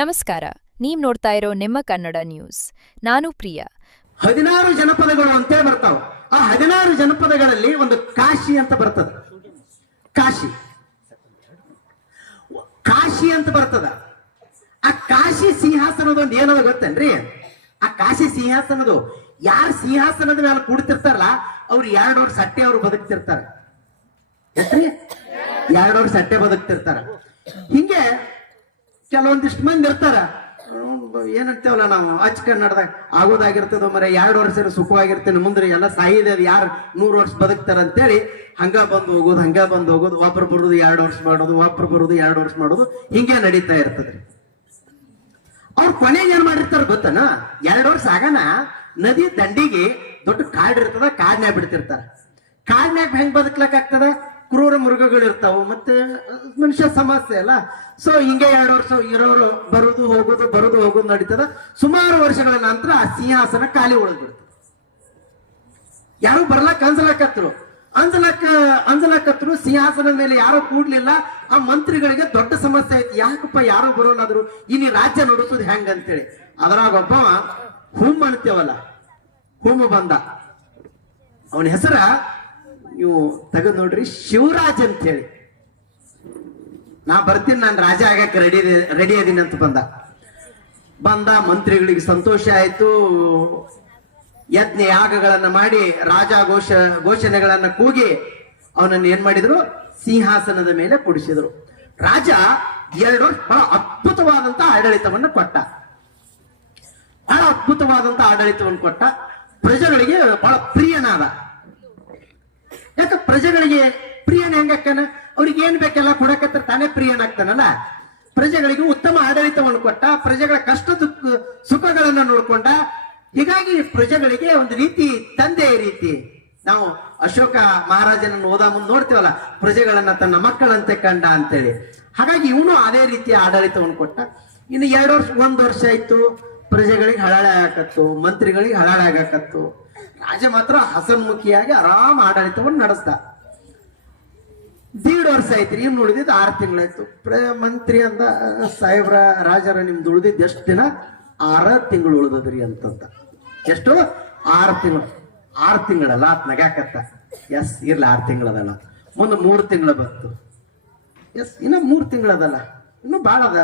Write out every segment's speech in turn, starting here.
ನಮಸ್ಕಾರ, ನೀವ್ ನೋಡ್ತಾ ಇರೋ ನಿಮ್ಮ ಕನ್ನಡ ನ್ಯೂಸ್. ನಾನು ಪ್ರಿಯಾ. 16 ಜನಪದಗಳು ಅಂತೇ ಬರ್ತಾವ. ಆ 16 ಜನಪದಗಳಲ್ಲಿ ಒಂದು ಕಾಶಿ ಅಂತ ಬರ್ತದ. ಕಾಶಿ ಕಾಶಿ ಅಂತ ಬರ್ತದ. ಆ ಕಾಶಿ ಸಿಂಹಾಸನದ ಒಂದು ಏನದ ಗೊತ್ತೇನ್ರಿ? ಆ ಕಾಶಿ ಸಿಂಹಾಸನದು ಯಾರು ಸಿಂಹಾಸನದ ಮೇಲೆ ಕೂಡ್ತಿರ್ತಾರಲ್ಲ ಅವ್ರು 2 ವರ್ಷ ಸಟ್ಟೆ ಅವ್ರು ಬದುಕ್ತಿರ್ತಾರ. ಎಷ್ಟ್ರಿ? 2 ವರ್ಷ ಸಟ್ಟೆ ಬದುಕ್ತಿರ್ತಾರ. ಹಿಂಗೆ ಕೆಲವೊಂದಿಷ್ಟು ಮಂದಿ ಇರ್ತಾರ, ಏನಂತೇವಲ್ಲ ನಾವು ಅಚ್ಚ ಕನ್ನಡದಾಗ ಆಗೋದಾಗಿರ್ತದ ಮರ 2 ವರ್ಷ ಸುಖವಾಗಿರ್ತೇನೆ, ಮುಂದೆ ಎಲ್ಲ ಸಾಯಿದೆ ಅದು ಯಾರು 100 ವರ್ಷ ಬದುಕ್ತಾರ ಅಂತೇಳಿ ಹಂಗ ಬಂದು ಹೋಗೋದು ಒಬ್ರು ಬರುದು 2 ವರ್ಷ ಮಾಡೋದು, ಒಬ್ರು ಬರುದು 2 ವರ್ಷ ಮಾಡೋದು, ಹಿಂಗೆ ನಡೀತಾ ಇರ್ತದ್ರಿ. ಅವ್ರ ಕೊನೆಗೆ ಏನ್ ಮಾಡಿರ್ತಾರ ಗೊತ್ತನ? 2 ವರ್ಷ ಆಗನ ನದಿ ದಂಡಿಗೆ ದೊಡ್ಡ ಕಾಡ್ ಇರ್ತದ, ಕಾಡ್ನ್ಯಾಗ ಬಿಡ್ತಿರ್ತಾರ. ಕಾಡ್ನ್ಯಾಗ ಹೆಂಗ್ ಬದುಕ್ಲಕ್ ಆಗ್ತದ? ಕ್ರೂರ ಮೃಗಗಳು ಇರ್ತಾವ, ಮತ್ತೆ ಮನುಷ್ಯ ಸಮಸ್ಯೆ ಅಲ್ಲ. ಸೊ ಹಿಂಗೆ 2 ವರ್ಷ ಇರೋರು ಬರುದು ಹೋಗೋದು ನಡೀತದ. ಸುಮಾರು ವರ್ಷಗಳ ನಂತರ ಆ ಸಿಂಹಾಸನ ಖಾಲಿ ಉಳಿದ್ಬಿಡ್ತದೆ. ಯಾರು ಬರ್ಲಕ್ ಅಂಜಲಕತ್ರು ಸಿಂಹಾಸನದ ಮೇಲೆ ಯಾರು ಕೂಡ್ಲಿಲ್ಲ. ಆ ಮಂತ್ರಿಗಳಿಗೆ ದೊಡ್ಡ ಸಮಸ್ಯೆ ಆಯ್ತು, ಯಾಕಪ್ಪ ಯಾರು ಬರೋನಾದ್ರು ಇನ್ನು ರಾಜ್ಯ ನಡೆಸೋದು ಹೆಂಗ ಅಂತೇಳಿ. ಅದ್ರಾಗ ಒಬ್ಬ ಹುಮ್ ಅಂತೇವಲ್ಲ, ಹುಮ್ ಬಂದ. ಅವನ ಹೆಸರ ನೀವು ತೆಗೆದು ನೋಡ್ರಿ, ಶಿವರಾಜ್ ಅಂತ ಹೇಳಿ. ನಾ ಬರ್ತೀನಿ, ನಾನು ರಾಜ ಆಗಕ್ಕೆ ರೆಡಿ ಅದೀನಿ ಅಂತ ಬಂದ. ಮಂತ್ರಿಗಳಿಗೆ ಸಂತೋಷ ಆಯ್ತು. ಯಜ್ಞ ಯಾಗಗಳನ್ನ ಮಾಡಿ ರಾಜ ಘೋಷಣೆಗಳನ್ನ ಕೂಗಿ ಅವನನ್ನು ಏನ್ ಮಾಡಿದ್ರು? ಸಿಂಹಾಸನದ ಮೇಲೆ ಕೂಡಿಸಿದ್ರು. ರಾಜ 2 ವರ್ಷ ಬಹಳ ಅದ್ಭುತವಾದಂತ ಆಡಳಿತವನ್ನು ಕೊಟ್ಟ. ಪ್ರಜೆಗಳಿಗೆ ಬಹಳ ಪ್ರಿಯನಾದ. ಯಾಕ ಪ್ರಜೆಗಳಿಗೆ ಪ್ರಿಯನ ಹೆಂಗಕ್ಕನ? ಅವ್ರಿಗೆ ಏನ್ ಬೇಕೆಲ್ಲ ಕೊಡಕತ್ರ ತಾನೇ ಪ್ರಿಯನಾಗ್ತಾನಲ್ಲ. ಪ್ರಜೆಗಳಿಗೆ ಉತ್ತಮ ಆಡಳಿತವನ್ನು ಕೊಟ್ಟ, ಪ್ರಜೆಗಳ ಕಷ್ಟ ಸುಖಗಳನ್ನ ನೋಡ್ಕೊಂಡ. ಹೀಗಾಗಿ ಪ್ರಜೆಗಳಿಗೆ ಒಂದು ರೀತಿ ತಂದೆಯ ರೀತಿ. ನಾವು ಅಶೋಕ ಮಹಾರಾಜನನ್ನು ಓದಾ ಮುಂದೆ ನೋಡ್ತೇವಲ್ಲ, ಪ್ರಜೆಗಳನ್ನ ತನ್ನ ಮಕ್ಕಳಂತೆ ಕಂಡ ಅಂತೇಳಿ. ಹಾಗಾಗಿ ಇವನು ಅದೇ ರೀತಿಯ ಆಡಳಿತವನ್ನು ಕೊಟ್ಟ. ಇನ್ನು 1 ವರ್ಷ ಆಯ್ತು, ಪ್ರಜೆಗಳಿಗೆ ಹಳಾಳೆ ಆಗಕತ್ತು, ಮಂತ್ರಿಗಳಿಗೆ ಹಳಾಳೆ ಆಗಕತ್ತು. ರಾಜ ಮಾತ್ರ ಹಸನ್ಮುಖಿಯಾಗಿ ಆರಾಮ್ ಆಡಳಿತವನ್ನು ನಡೆಸ್ದ. 1.5 ವರ್ಷ ಆಯ್ತು, ಇನ್ನು ಉಳಿದಿದ್ದು 6 ತಿಂಗಳಾಯ್ತು. ಮಂತ್ರಿ ಅಂದ, ಸಾಹೇಬ್ರ ರಾಜರ ನಿಮ್ದು ಉಳಿದಿದ್ದು ಎಷ್ಟು ದಿನ? 6 ತಿಂಗಳು ಉಳಿದದ್ರಿ ಅಂತಂತ. ಎಷ್ಟು? 6 ತಿಂಗಳು. 6 ತಿಂಗಳಲ್ಲ ಅತ್ ನಗಾಕತ್ತ. ಎಸ್ ಇರ್ಲಿ, 6 ತಿಂಗಳದಲ್ಲ. ಮುಂದೆ 3 ತಿಂಗಳು ಬಂತು. ಎಸ್ ಇನ್ನ 3 ತಿಂಗಳದಲ್ಲ, ಇನ್ನು ಬಾಳ ಅದ.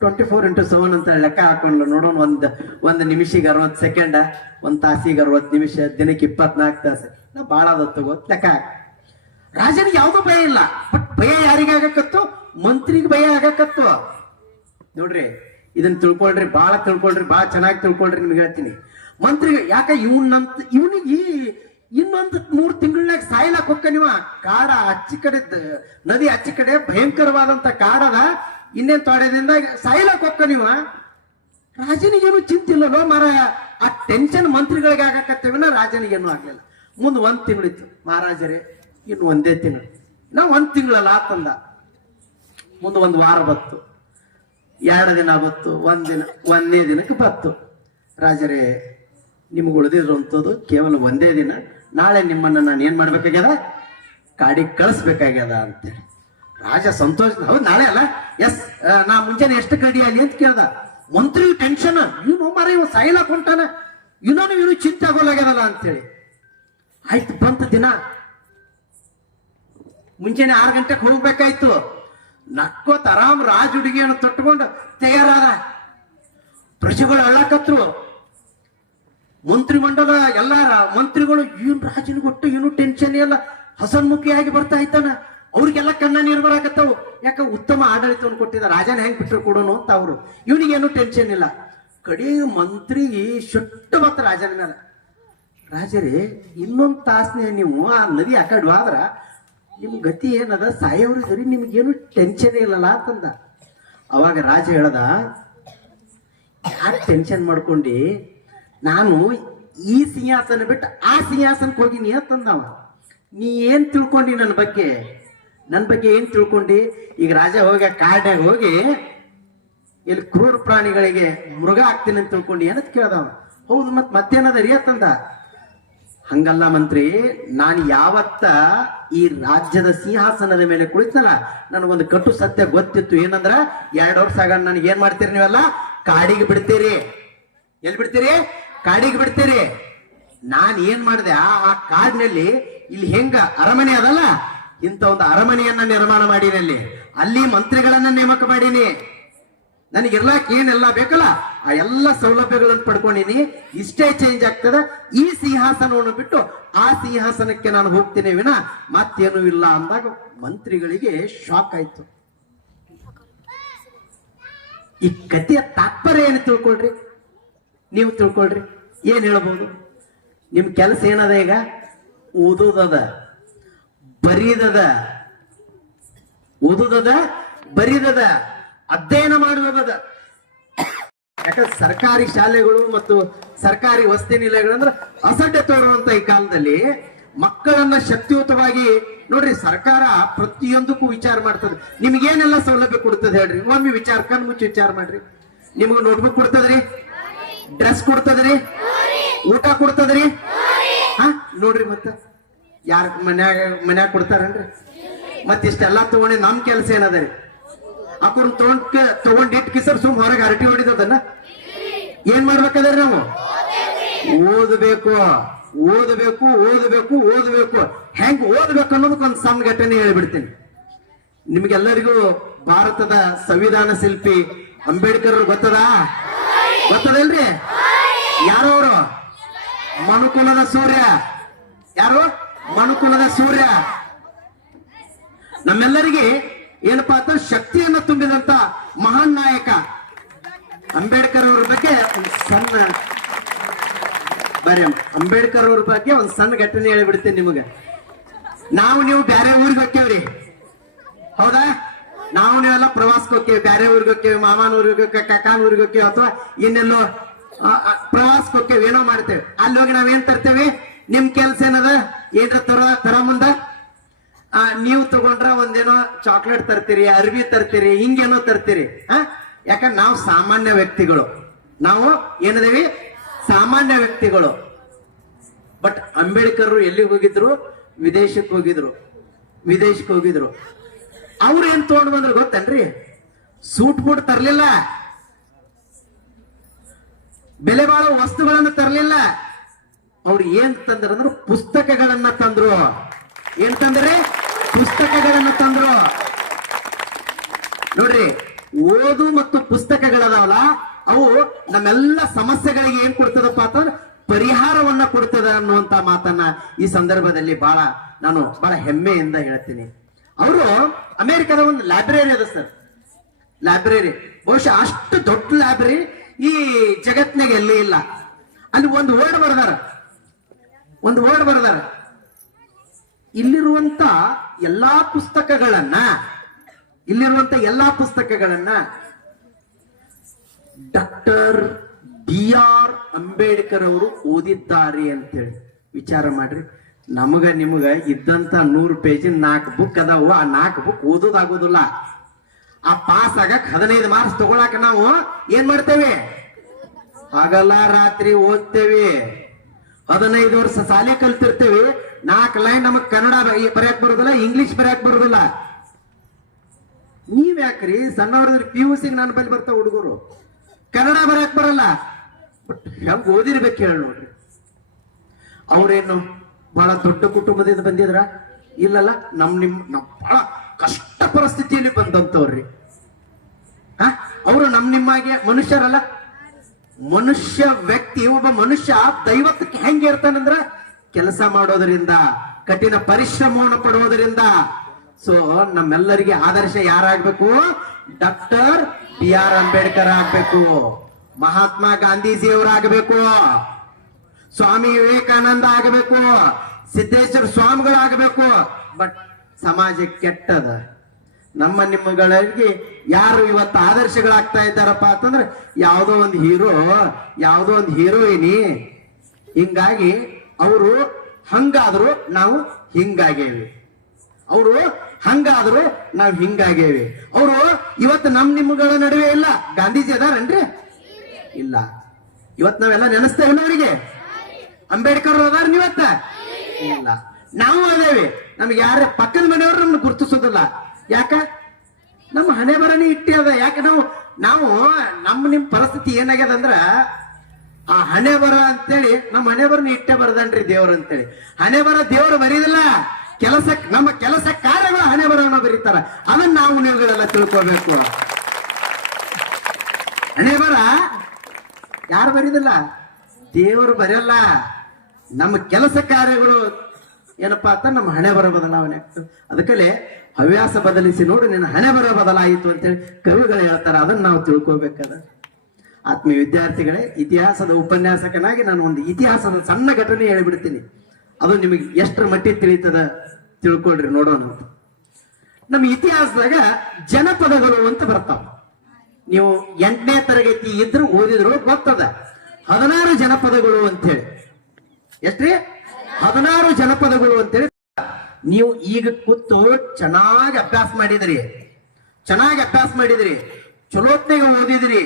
24x7 ಅಂತ ಲೆಕ್ಕ ಹಾಕೊಂಡು ನೋಡೋಣ. ಒಂದು ನಿಮಿಷಿಗೆ 60 ಸೆಕೆಂಡ, 1 ತಾಸಿಗೆ 60 ನಿಮಿಷ, ದಿನಕ್ಕೆ 24 ತಾಸು. ನಾ ಬಾಳ ಅದ ತಗೋತ್ ಲೆಕ್ಕ. ರಾಜನಿಗೆ ಯಾವ್ದು ಭಯ ಇಲ್ಲ, ಬಟ್ ಭಯ ಯಾರಿಗಾಗಕತ್ತು? ಮಂತ್ರಿಗೆ ಭಯ ಆಗಕತ್ತು. ನೋಡ್ರಿ, ಇದನ್ನ ತಿಳ್ಕೊಳ್ರಿ, ಬಾಳ ಚೆನ್ನಾಗಿ ತಿಳ್ಕೊಳ್ರಿ. ನಿಮ್ಗೆ ಹೇಳ್ತೀನಿ, ಮಂತ್ರಿಗೆ ಯಾಕ ಇವನಿಗೆ ಇನ್ನೊಂದು 3 ತಿಂಗಳಾಗ ಸಾಯ್ಲಾಕ್ ಹೊಕ್ಕ. ನೀವ ಕಾಡ ಅಚ್ಚಿ ಕಡೆ, ನದಿ ಅಚ್ಚಿ ಕಡೆ ಭಯಂಕರವಾದಂತ ಕಾಡದ, ಇನ್ನೇನ್ ತೊಡೆದಿಂದ ಸಾಯ್ಲಾಕ್ ಹೊಕ್ಕ. ನೀವ ರಾಜನಿಗೇನು ಚಿಂತಿಲ್ಲೋ ಮರ. ಆ ಟೆನ್ಷನ್ ಮಂತ್ರಿಗಳಿಗೆ ಆಗಕತ್ತೇವಿನ, ರಾಜನಿಗೇನು ಆಗ್ಲಿಲ್ಲ. ಮುಂದ್ 1 ತಿಂಗಳಿತ್ತು. ಮಹಾರಾಜರೇ ಇನ್ನು 1 ತಿಂಗಳು, ನಾ 1 ತಿಂಗಳಲ್ಲ ಆತಂದ. ಮುಂದೆ 1 ವಾರ ಬತ್ತು, 2 ದಿನ ಬತ್ತು, 1ನೇ ದಿನಕ್ಕೆ ಬತ್ತು. ರಾಜರೇ, ನಿಮ್ಗೆ ಉಳಿದಿದ್ರು ಅಂತದ್ದು ಕೇವಲ 1 ದಿನ. ನಾಳೆ ನಿಮ್ಮನ್ನ ನಾನು ಏನ್ ಮಾಡ್ಬೇಕಾಗ್ಯದ? ಕಾಡಿಗೆ ಕಳಿಸ್ಬೇಕಾಗ್ಯದ ಅಂತೇಳಿ. ರಾಜ ಸಂತೋಷ. ಹೌದು, ನಾಳೆ ಅಲ್ಲ? ಎಸ್, ನಾ ಮುಂಜಾನೆ ಎಷ್ಟು ಕಡಿ ಅಲ್ಲಿ ಅಂತ ಕೇಳ್ದ. ಮಂತ್ರಿ ಟೆನ್ಷನ್, ಇವನು ಮರ ಇವ್ ಸಾಯ್ಲಾಕ್ ಹೊಂಟಾನ, ಇವನು ಚಿಂತೆ ಆಗೋಲಾಗ್ಯದಲ್ಲ ಅಂತೇಳಿ. ಆಯ್ತು, ಬಂತ ದಿನ. ಮುಂಚೆನೆ 6 ಗಂಟೆಗೆ ಹೋಗ್ಬೇಕಾಯ್ತು. ನಕ್ಕೋತ್ ಆರಾಮ್ ರಾಜ ಹುಡುಗಿಯನ್ನು ತೊಟ್ಟುಕೊಂಡು ತಯಾರಾದ. ಪ್ರಜೆಗಳು ಅಳ್ಳಕತ್ರು. ಮಂತ್ರಿ ಮಂಡಲ ಎಲ್ಲ ಮಂತ್ರಿಗಳು, ಇವನ್ ರಾಜನಿಗೊಟ್ಟು ಇವನು ಟೆನ್ಷನ್ ಎಲ್ಲ ಹಸನ್ಮುಖಿಯಾಗಿ ಬರ್ತಾ ಇದ್ದಾನ. ಅವ್ರಿಗೆಲ್ಲ ಕಣ್ಣ ನೀರು ಬರಾಕತ್ತವು. ಯಾಕ? ಉತ್ತಮ ಆಡಳಿತವನ್ನು ಕೊಟ್ಟಿದ್ದ. ರಾಜನ ಹೆಂಗ್ ಬಿಟ್ಟರು ಕೊಡೋನು ಅಂತ ಅವ್ರು. ಇವನಿಗೇನು ಟೆನ್ಷನ್ ಇಲ್ಲ. ಕಡೆ ಮಂತ್ರಿ ಶುಟ್ಟು ಬತ್ತ ರಾಜನ ಮೇಲೆ. ರಾಜರೇ, ಇನ್ನೊಂದು ತಾಸನೆ ನೀವು ಆ ನದಿ ಆ ಕಡೆ ಹೋದ್ರ ನಿಮ್ ಗತಿ ಏನದ? ಸಾಯೋರಿದ್ರಿ, ನಿಮ್ಗೇನು ಟೆನ್ಷನ್ ಇಲ್ಲಲ್ಲ ಅಂತಂದ. ಅವಾಗ ರಾಜ ಹೇಳ್ದ, ಯಾಕೆ ಟೆನ್ಷನ್ ಮಾಡ್ಕೊಂಡಿ? ನಾನು ಈ ಸಿಂಹಾಸನ ಬಿಟ್ಟು ಆ ಸಿಂಹಾಸನಕ್ಕೆ ಹೋಗಿನಿ ಅಂತಂದವ. ನೀ ಏನ್ ತಿಳ್ಕೊಂಡಿ ನನ್ನ ಬಗ್ಗೆ ಏನ್ ತಿಳ್ಕೊಂಡಿ? ಈಗ ರಾಜ ಹೋಗಿ ಕಾಡ್ಯಾಗ ಹೋಗಿ ಇಲ್ಲಿ ಕ್ರೂರ ಪ್ರಾಣಿಗಳಿಗೆ ಮೃಗ ಆಗ್ತೀನಿ ಅಂತ ತಿಳ್ಕೊಂಡಿ ಏನಂತ ಕೇಳ್ದವ. ಹೌದು, ಮತ್ತೇನದ ರೀ ಅಂತಂದ. ಹಂಗಲ್ಲ ಮಂತ್ರಿ, ನಾನು ಯಾವತ್ತ ಈ ರಾಜ್ಯದ ಸಿಂಹಾಸನದ ಮೇಲೆ ಕುಳಿತಲ್ಲ, ನನಗೊಂದು ಕಟ್ಟು ಸತ್ಯ ಗೊತ್ತಿತ್ತು. ಏನಂದ್ರ 2 ವರ್ಷ ಆಗ ನನಗೆ ಏನ್ ಮಾಡ್ತೀರಿ ನೀವೆಲ್ಲ? ಕಾಡಿಗೆ ಬಿಡ್ತೀರಿ. ಎಲ್ಲಿ ಬಿಡ್ತೀರಿ? ಕಾಡಿಗೆ ಬಿಡ್ತೀರಿ. ನಾನ್ ಏನ್ ಮಾಡಿದೆ, ಆ ಕಾಡಿನಲ್ಲಿ ಇಲ್ಲಿ ಹೆಂಗ ಅರಮನೆ ಅದಲ್ಲ, ಇಂಥ ಒಂದು ಅರಮನೆಯನ್ನ ನಿರ್ಮಾಣ ಮಾಡೀನಿ. ಅಲ್ಲಿ ಮಂತ್ರಿಗಳನ್ನ ನೇಮಕ ಮಾಡೀನಿ. ನನಗಿರ್ಲಾಕ ಏನೆಲ್ಲ ಬೇಕಲ್ಲ ಆ ಎಲ್ಲ ಸೌಲಭ್ಯಗಳನ್ನು ಪಡ್ಕೊಂಡಿನಿ. ಇಷ್ಟೇ ಚೇಂಜ್ ಆಗ್ತದೆ. ಈ ಸಿಂಹಾಸನವನ್ನು ಬಿಟ್ಟು ಆ ಸಿಂಹಾಸನಕ್ಕೆ ನಾನು ಹೋಗ್ತೇನೆ ವಿನ ಮತ್ತೇನು ಇಲ್ಲ ಅಂದಾಗ ಮಂತ್ರಿಗಳಿಗೆ ಶಾಕ್ ಆಯ್ತು. ಈ ಕಥೆಯ ತಾತ್ಪರ್ಯ ಏನು ತಿಳ್ಕೊಳ್ರಿ, ನೀವು ತಿಳ್ಕೊಳ್ರಿ. ಏನ್ ಹೇಳ್ಬೋದು? ನಿಮ್ ಕೆಲಸ ಏನದ ಈಗ? ಓದೋದದ, ಬರೀದದ, ಓದೋದದ, ಬರೀದದ, ಅಧ್ಯಯನ ಮಾಡುವುದದ. ಯಾಕಂದ್ರೆ ಸರ್ಕಾರಿ ಶಾಲೆಗಳು ಮತ್ತು ಸರ್ಕಾರಿ ವಸತಿ ನಿಲಯಗಳಂದ್ರೆ ಅಸಡ್ಡೆ ತೋರುವಂತ ಈ ಕಾಲದಲ್ಲಿ ಮಕ್ಕಳನ್ನ ಶಕ್ತಿಯುತವಾಗಿ ನೋಡ್ರಿ, ಸರ್ಕಾರ ಪ್ರತಿಯೊಂದಕ್ಕೂ ವಿಚಾರ ಮಾಡ್ತದೆ. ನಿಮ್ಗೇನೆಲ್ಲ ಸೌಲಭ್ಯ ಕೊಡ್ತದೆ ಹೇಳ್ರಿ? ಒಮ್ಮೆ ವಿಚಾರ, ಕಣ್ ಮುಚ್ಚಿ ವಿಚಾರ ಮಾಡ್ರಿ. ನಿಮ್ಗೆ ನೋಟ್ಬುಕ್ ಕೊಡ್ತದ್ರಿ, ಡ್ರೆಸ್ ಕೊಡ್ತದ್ರಿ, ಊಟ ಕೊಡ್ತದ್ರಿ. ಹಾ ನೋಡ್ರಿ, ಮತ್ತ ಯಾರ ಮನ್ಯಾಗ ಕೊಡ್ತಾರನ್ರಿ? ಮತ್ತಿಷ್ಟೆಲ್ಲ ತಗೊಂಡಿ ನಮ್ ಕೆಲಸ ಏನದರಿ? ಅಕ್ರ ತಗೊಂಡಿಟ್ ಕಿಸರ್ ಸುಮ್ ಹೊರಗೆ ಹರಟಿ ಹೊಡಿದದನ್ನ ಏನ್ ಮಾಡ್ಬೇಕಾದ್ರೆ ನಾವು ಓದಬೇಕು, ಓದಬೇಕು, ಓದಬೇಕು, ಓದಬೇಕು. ಹೆಂಗ್ ಓದಬೇಕು ಅನ್ನೋದಕ್ಕೆ ಒಂದು ಸಣ್ಣ ಘಟನೆ ಹೇಳ್ಬಿಡ್ತೀನಿ ನಿಮ್ಗೆಲ್ಲರಿಗೂ. ಭಾರತದ ಸಂವಿಧಾನ ಶಿಲ್ಪಿ ಅಂಬೇಡ್ಕರ್ ಗೊತ್ತದಾ? ಗೊತ್ತದಲ್ರಿ? ಯಾರು ಅವರು? ಮನುಕುಲದ ಸೂರ್ಯ. ಯಾರು? ಮನುಕುಲದ ಸೂರ್ಯ. ನಮ್ಮೆಲ್ಲರಿಗೆ ಏನಪ್ಪಾ ಅಂತ ಶಕ್ತಿಯನ್ನು ತುಂಬಿದಂತ ಮಹಾನ್ ನಾಯಕ ಅಂಬೇಡ್ಕರ್ ಅವ್ರ ಬಗ್ಗೆ ಸಣ್ಣ ಬರೀ ಅಂಬೇಡ್ಕರ್ ಅವ್ರ ಬಗ್ಗೆ ಒಂದ್ ಸಣ್ಣ ಘಟನೆ ಹೇಳಿಬಿಡ್ತೇನೆ ನಿಮಗೆ. ನೀವು ಬೇರೆ ಊರಿಗೆ ಹೋಗ್ತೇವ್ರಿ, ಹೌದಾ? ನೀವೆಲ್ಲ ಪ್ರವಾಸಕ್ಕೆ ಹೋಗ್ತೇವೆ, ಬೇರೆ ಊರಿಗೆ ಹೋಗ್ತೇವೆ, ಮಾಮಾನ ಊರಿಗೆ ಹೋಗ್ತೇವೆ, ಕಾಕಾನ ಊರಿಗೆ ಹೋಗ್ತೇವೆ, ಅಥವಾ ಇನ್ನೆಲ್ಲೋ ಪ್ರವಾಸಕ್ಕೆ ಹೋಗ್ತೇವೆ, ಏನೋ ಮಾಡ್ತೇವೆ. ಅಲ್ಲಿ ಹೋಗಿ ನಾವೇನ್ ತರ್ತೇವೆ? ನಿಮ್ ಕೆಲ್ಸ ಏನದ? ಏನ್ರ ತರ ಮುಂದ ನೀವು ತಗೊಂಡ್ರ ಒಂದೇನೋ ಚಾಕ್ಲೇಟ್ ತರ್ತೀರಿ, ಅರ್ಬಿ ತರ್ತೀರಿ, ಹಿಂಗೇನೋ ತರ್ತೀರಿ. ಯಾಕಂದ್ರೆ ನಾವು ಸಾಮಾನ್ಯ ವ್ಯಕ್ತಿಗಳು. ನಾವು ಏನದೇವಿ? ಸಾಮಾನ್ಯ ವ್ಯಕ್ತಿಗಳು. ಬಟ್ ಅಂಬೇಡ್ಕರ್ ಎಲ್ಲಿಗೆ ಹೋಗಿದ್ರು? ವಿದೇಶಕ್ಕೆ ಹೋಗಿದ್ರು. ಅವ್ರು ಏನ್ ತಗೊಂಡ್ ಬಂದ್ರು ಗೊತ್ತೇನ್ರಿ? ಸೂಟ್ ಬೂಟ್ ತರ್ಲಿಲ್ಲ, ಬೆಲೆ ಬಾಳೋ ವಸ್ತುಗಳನ್ನು ತರ್ಲಿಲ್ಲ. ಅವ್ರು ಏನ್ ತಂದ್ರು? ಪುಸ್ತಕಗಳನ್ನ ತಂದ್ರು. ಏನ್ ತಂದ್ರೆ? ಪುಸ್ತಕಗಳನ್ನ ತಂದ್ರು. ನೋಡ್ರಿ, ಓದು ಮತ್ತು ಪುಸ್ತಕಗಳದಾವಲ್ಲ, ಅವು ನಮ್ಮೆಲ್ಲ ಸಮಸ್ಯೆಗಳಿಗೆ ಏನ್ ಕೊಡ್ತದಪ್ಪ ಅಂತಂದ್ರೆ ಪರಿಹಾರವನ್ನ ಕೊಡ್ತದ ಅನ್ನುವಂತ ಮಾತನ್ನ ಈ ಸಂದರ್ಭದಲ್ಲಿ ನಾನು ಬಹಳ ಹೆಮ್ಮೆಯಿಂದ ಹೇಳ್ತೀನಿ. ಅವರು ಅಮೆರಿಕದ ಒಂದು ಲೈಬ್ರರಿ ಅದ ಸರ್, ಲೈಬ್ರರಿ. ಬಹುಶಃ ಅಷ್ಟು ದೊಡ್ಡ ಲೈಬ್ರರಿ ಈ ಜಗತ್ನಾಗ ಎಲ್ಲೂ ಇಲ್ಲ. ಅಲ್ಲಿ ಒಂದು ವರ್ಡ್ ಬರ್ದಾರ, ಇಲ್ಲಿರುವಂತ ಎಲ್ಲಾ ಪುಸ್ತಕಗಳನ್ನ ಡಾಕ್ಟರ್ BR ಅಂಬೇಡ್ಕರ್ ಅವರು ಓದಿದ್ದಾರೆ ಅಂತೇಳಿ ವಿಚಾರ ಮಾಡ್ರಿ. ನಿಮಗ ಇದ್ದಂತ 100 ಪೇಜ್ 4 ಬುಕ್ ಅದಾವು. ಆ 4 ಬುಕ್ ಓದೋದಾಗೋದಿಲ್ಲ. ಆ ಪಾಸ್ ಆಗಕ್ 15 ಮಾರ್ಕ್ಸ್ ತಗೊಳಕ ನಾವು ಏನ್ ಮಾಡ್ತೇವೆ? ಹಗಲ ರಾತ್ರಿ ಓದ್ತೇವೆ. 15 ವರ್ಷ ಶಾಲೆ ಕಲ್ತಿರ್ತೇವೆ. 4 ಲೈನ್ ನಮಗ್ ಕನ್ನಡ ಬರೆಯಕ್ ಬರೋದಿಲ್ಲ, ಇಂಗ್ಲಿಷ್ ಬರೆಯಕ್ ಬರೋದಿಲ್ಲ. ನೀವ್ ಯಾಕ್ರಿ ಸಣ್ಣವ್ರದ್ರಿ PUC ನನ್ನ ಬಳಿ ಬರ್ತಾವ ಹುಡುಗರು, ಕನ್ನಡ ಬರೆಯಕ್ ಬರಲ್ಲ. ಬಟ್ ಹೆಂಗ್ ಓದಿರ್ಬೇಕು ಹೇಳಿ ನೋಡ್ರಿ. ಅವ್ರೇನು ಬಹಳ ದೊಡ್ಡ ಕುಟುಂಬದಿಂದ ಬಂದಿದ್ರ? ಇಲ್ಲಲ್ಲ, ನಮ್ ಬಹಳ ಕಷ್ಟ ಪರಿಸ್ಥಿತಿಯಲ್ಲಿ ಬಂದಂತವ್ರಿ. ಅವರು ನಿಮ್ಮಾಗೆ ಮನುಷ್ಯರಲ್ಲ. ಮನುಷ್ಯ ವ್ಯಕ್ತಿ, ಒಬ್ಬ ಮನುಷ್ಯ ದೈವತ್ವಕ್ಕೆ ಹೆಂಗೆ ಇರ್ತಾನಂದ್ರ ಕೆಲಸ ಮಾಡೋದರಿಂದ, ಕಠಿಣ ಪರಿಶ್ರಮವನ್ನು ಪಡುವುದರಿಂದ. ಸೊ ನಮ್ಮೆಲ್ಲರಿಗೆ ಆದರ್ಶ ಯಾರಾಗ್ಬೇಕು? ಡಾಕ್ಟರ್ BR ಅಂಬೇಡ್ಕರ್ ಆಗ್ಬೇಕು, ಮಹಾತ್ಮ ಗಾಂಧೀಜಿಯವರಾಗಬೇಕು, ಸ್ವಾಮಿ ವಿವೇಕಾನಂದ ಆಗಬೇಕು, ಸಿದ್ದೇಶ್ವರ ಸ್ವಾಮಿಗಳು ಆಗಬೇಕು. ಬಟ್ ಸಮಾಜ ಕೆಟ್ಟದ. ನಿಮ್ಮಗಳಿಗೆ ಯಾರು ಇವತ್ತು ಆದರ್ಶಗಳಾಗ್ತಾ ಇದ್ದಾರಪ್ಪ ಅಂತಂದ್ರೆ ಯಾವುದೋ ಒಂದು ಹೀರೋ, ಯಾವುದೋ ಒಂದು ಹೀರೋಯಿನಿ. ಹಿಂಗಾಗಿ ಅವರು ಹಂಗಾದ್ರು ನಾವು ಹಿಂಗಾಗೇವಿ, ಅವರು ಹಂಗಾದ್ರು ನಾವು ಹಿಂಗಾಗೇವಿ. ಅವರು ಇವತ್ತು ನಿಮ್ಮಗಳ ನಡುವೆ ಇಲ್ಲ. ಗಾಂಧೀಜಿ ಅದಾರನ್ರಿ? ಇಲ್ಲ. ಇವತ್ತು ನಾವೆಲ್ಲ ನೆನೆಸ್ತೇವೆ ಅವರಿಗೆ. ಅಂಬೇಡ್ಕರ್ ಅದಾರ ನೀವತ್ತ ಇಲ್ಲ. ನಾವು ಅದೇವಿ. ನಮ್ಗೆ ಯಾರ ಪಕ್ಕದ ಮನೆಯವ್ರು ನಮ್ಗೆ ಗುರುತಿಸೋದಿಲ್ಲ. ಯಾಕ? ನಮ್ಮ ಹಣೆ ಬರನೇ ಇಟ್ಟೆ ಅದ. ಯಾಕೆ ನಾವು ನಿಮ್ ಪರಿಸ್ಥಿತಿ ಏನಾಗ್ಯದ ಅಂದ್ರ ಆ ಹಣೆ ಬರ ಅಂತೇಳಿ ನಮ್ಮ ಹಣೆ ಬರನ ಇಟ್ಟೆ ಬರದನ್ರಿ ದೇವ್ರ ಅಂತೇಳಿ. ಹಣೆ ಬರ ದೇವ್ರು ಬರೀದಿಲ್ಲ, ನಮ್ಮ ಕೆಲಸ ಕಾರ್ಯಗಳು ಹಣೆ ಬರವನ್ನ ಬರೀತಾರ. ಅದನ್ನ ನಾವು ನೀವುಗಳೆಲ್ಲ ತಿಳ್ಕೋಬೇಕು. ಹಣೆ ಬರ ಯಾರು ಬರೀದಿಲ್ಲ, ದೇವರು ಬರೆಯಲ್ಲ. ನಮ್ಮ ಕೆಲಸ ಕಾರ್ಯಗಳು ಏನಪ್ಪಾ ಅಂತ ನಮ್ಮ ಹಣೆ ಬರ ಬದಲಾವಣೆ ಆಗ್ತದೆ. ಅದಕ್ಕಲ್ಲೇ ಹವ್ಯಾಸ ಬದಲಿಸಿ ನೋಡು ನಿನ್ನ ಹಣೆ ಬರ ಬದಲಾಯಿತು ಅಂತೇಳಿ ಕವಿಗಳು ಹೇಳ್ತಾರೆ. ಅದನ್ನ ನಾವು ತಿಳ್ಕೋಬೇಕಾದ. ಆತ್ಮೀಯ ವಿದ್ಯಾರ್ಥಿಗಳೇ, ಇತಿಹಾಸದ ಉಪನ್ಯಾಸಕನಾಗಿ ನಾನು ಒಂದು ಇತಿಹಾಸದ ಸಣ್ಣ ಘಟನೆ ಹೇಳಿಬಿಡ್ತೀನಿ. ಅದು ನಿಮಗೆ ಎಷ್ಟರ ಮಟ್ಟಿಗೆ ತಿಳಿತದ ತಿಳ್ಕೊಳ್ರಿ, ನೋಡೋಣ. ನಮ್ಮ ಇತಿಹಾಸದಾಗ ಜನಪದಗಳು ಅಂತ ಬರ್ತಾವ. ನೀವು 8ನೇ ತರಗತಿ ಇದ್ರು ಓದಿದ್ರು ಗೊತ್ತದ. 16 ಜನಪದಗಳು ಅಂತೇಳಿ. ಎಷ್ಟ್ರಿ? 16 ಜನಪದಗಳು ಅಂತೇಳಿ. ನೀವು ಈಗ ಕೂತು ಚೆನ್ನಾಗಿ ಅಭ್ಯಾಸ ಮಾಡಿದ್ರಿ, ಚಲೋತ್ನಾಗ ಓದಿದ್ರಿ,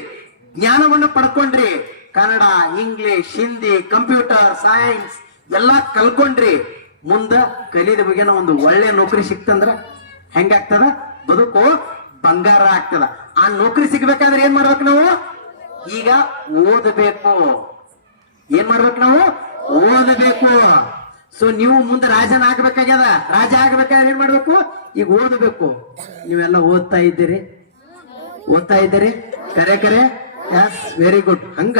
ಜ್ಞಾನವನ್ನ ಪಡ್ಕೊಂಡ್ರಿ. Kannada, English, Hindi, computer science ಎಲ್ಲಾ ಕಲ್ಕೊಂಡ್ರಿ. ಮುಂದ ಕಲಿದ ಬಗೆನ ಒಂದು ಒಳ್ಳೆ ನೌಕರಿ ಸಿಕ್ತಂದ್ರ ಹೆಂಗಾಗ್ತದ? ಬದುಕು ಬಂಗಾರ ಆಗ್ತದ. ಆ ನೌಕರಿ ಸಿಗ್ಬೇಕಾದ್ರೆ ಏನ್ ಮಾಡ್ಬೇಕು ನಾವು? ಈಗ ಓದಬೇಕು. ಏನ್ ಮಾಡ್ಬೇಕು ನಾವು? ಓದಬೇಕು. ಸೊ ನೀವು ಮುಂದೆ ರಾಜನ ಆಗ್ಬೇಕಾಗ್ಯದ. ರಾಜ ಆಗ್ಬೇಕಾದ್ರೆ ಏನ್ ಮಾಡ್ಬೇಕು? ಈಗ ಓದಬೇಕು. ನೀವೆಲ್ಲ ಓದ್ತಾ ಇದ್ದೀರಿ? ಕರೆ ಎಸ್, ವೆರಿ ಗುಡ್. ಹಂಗ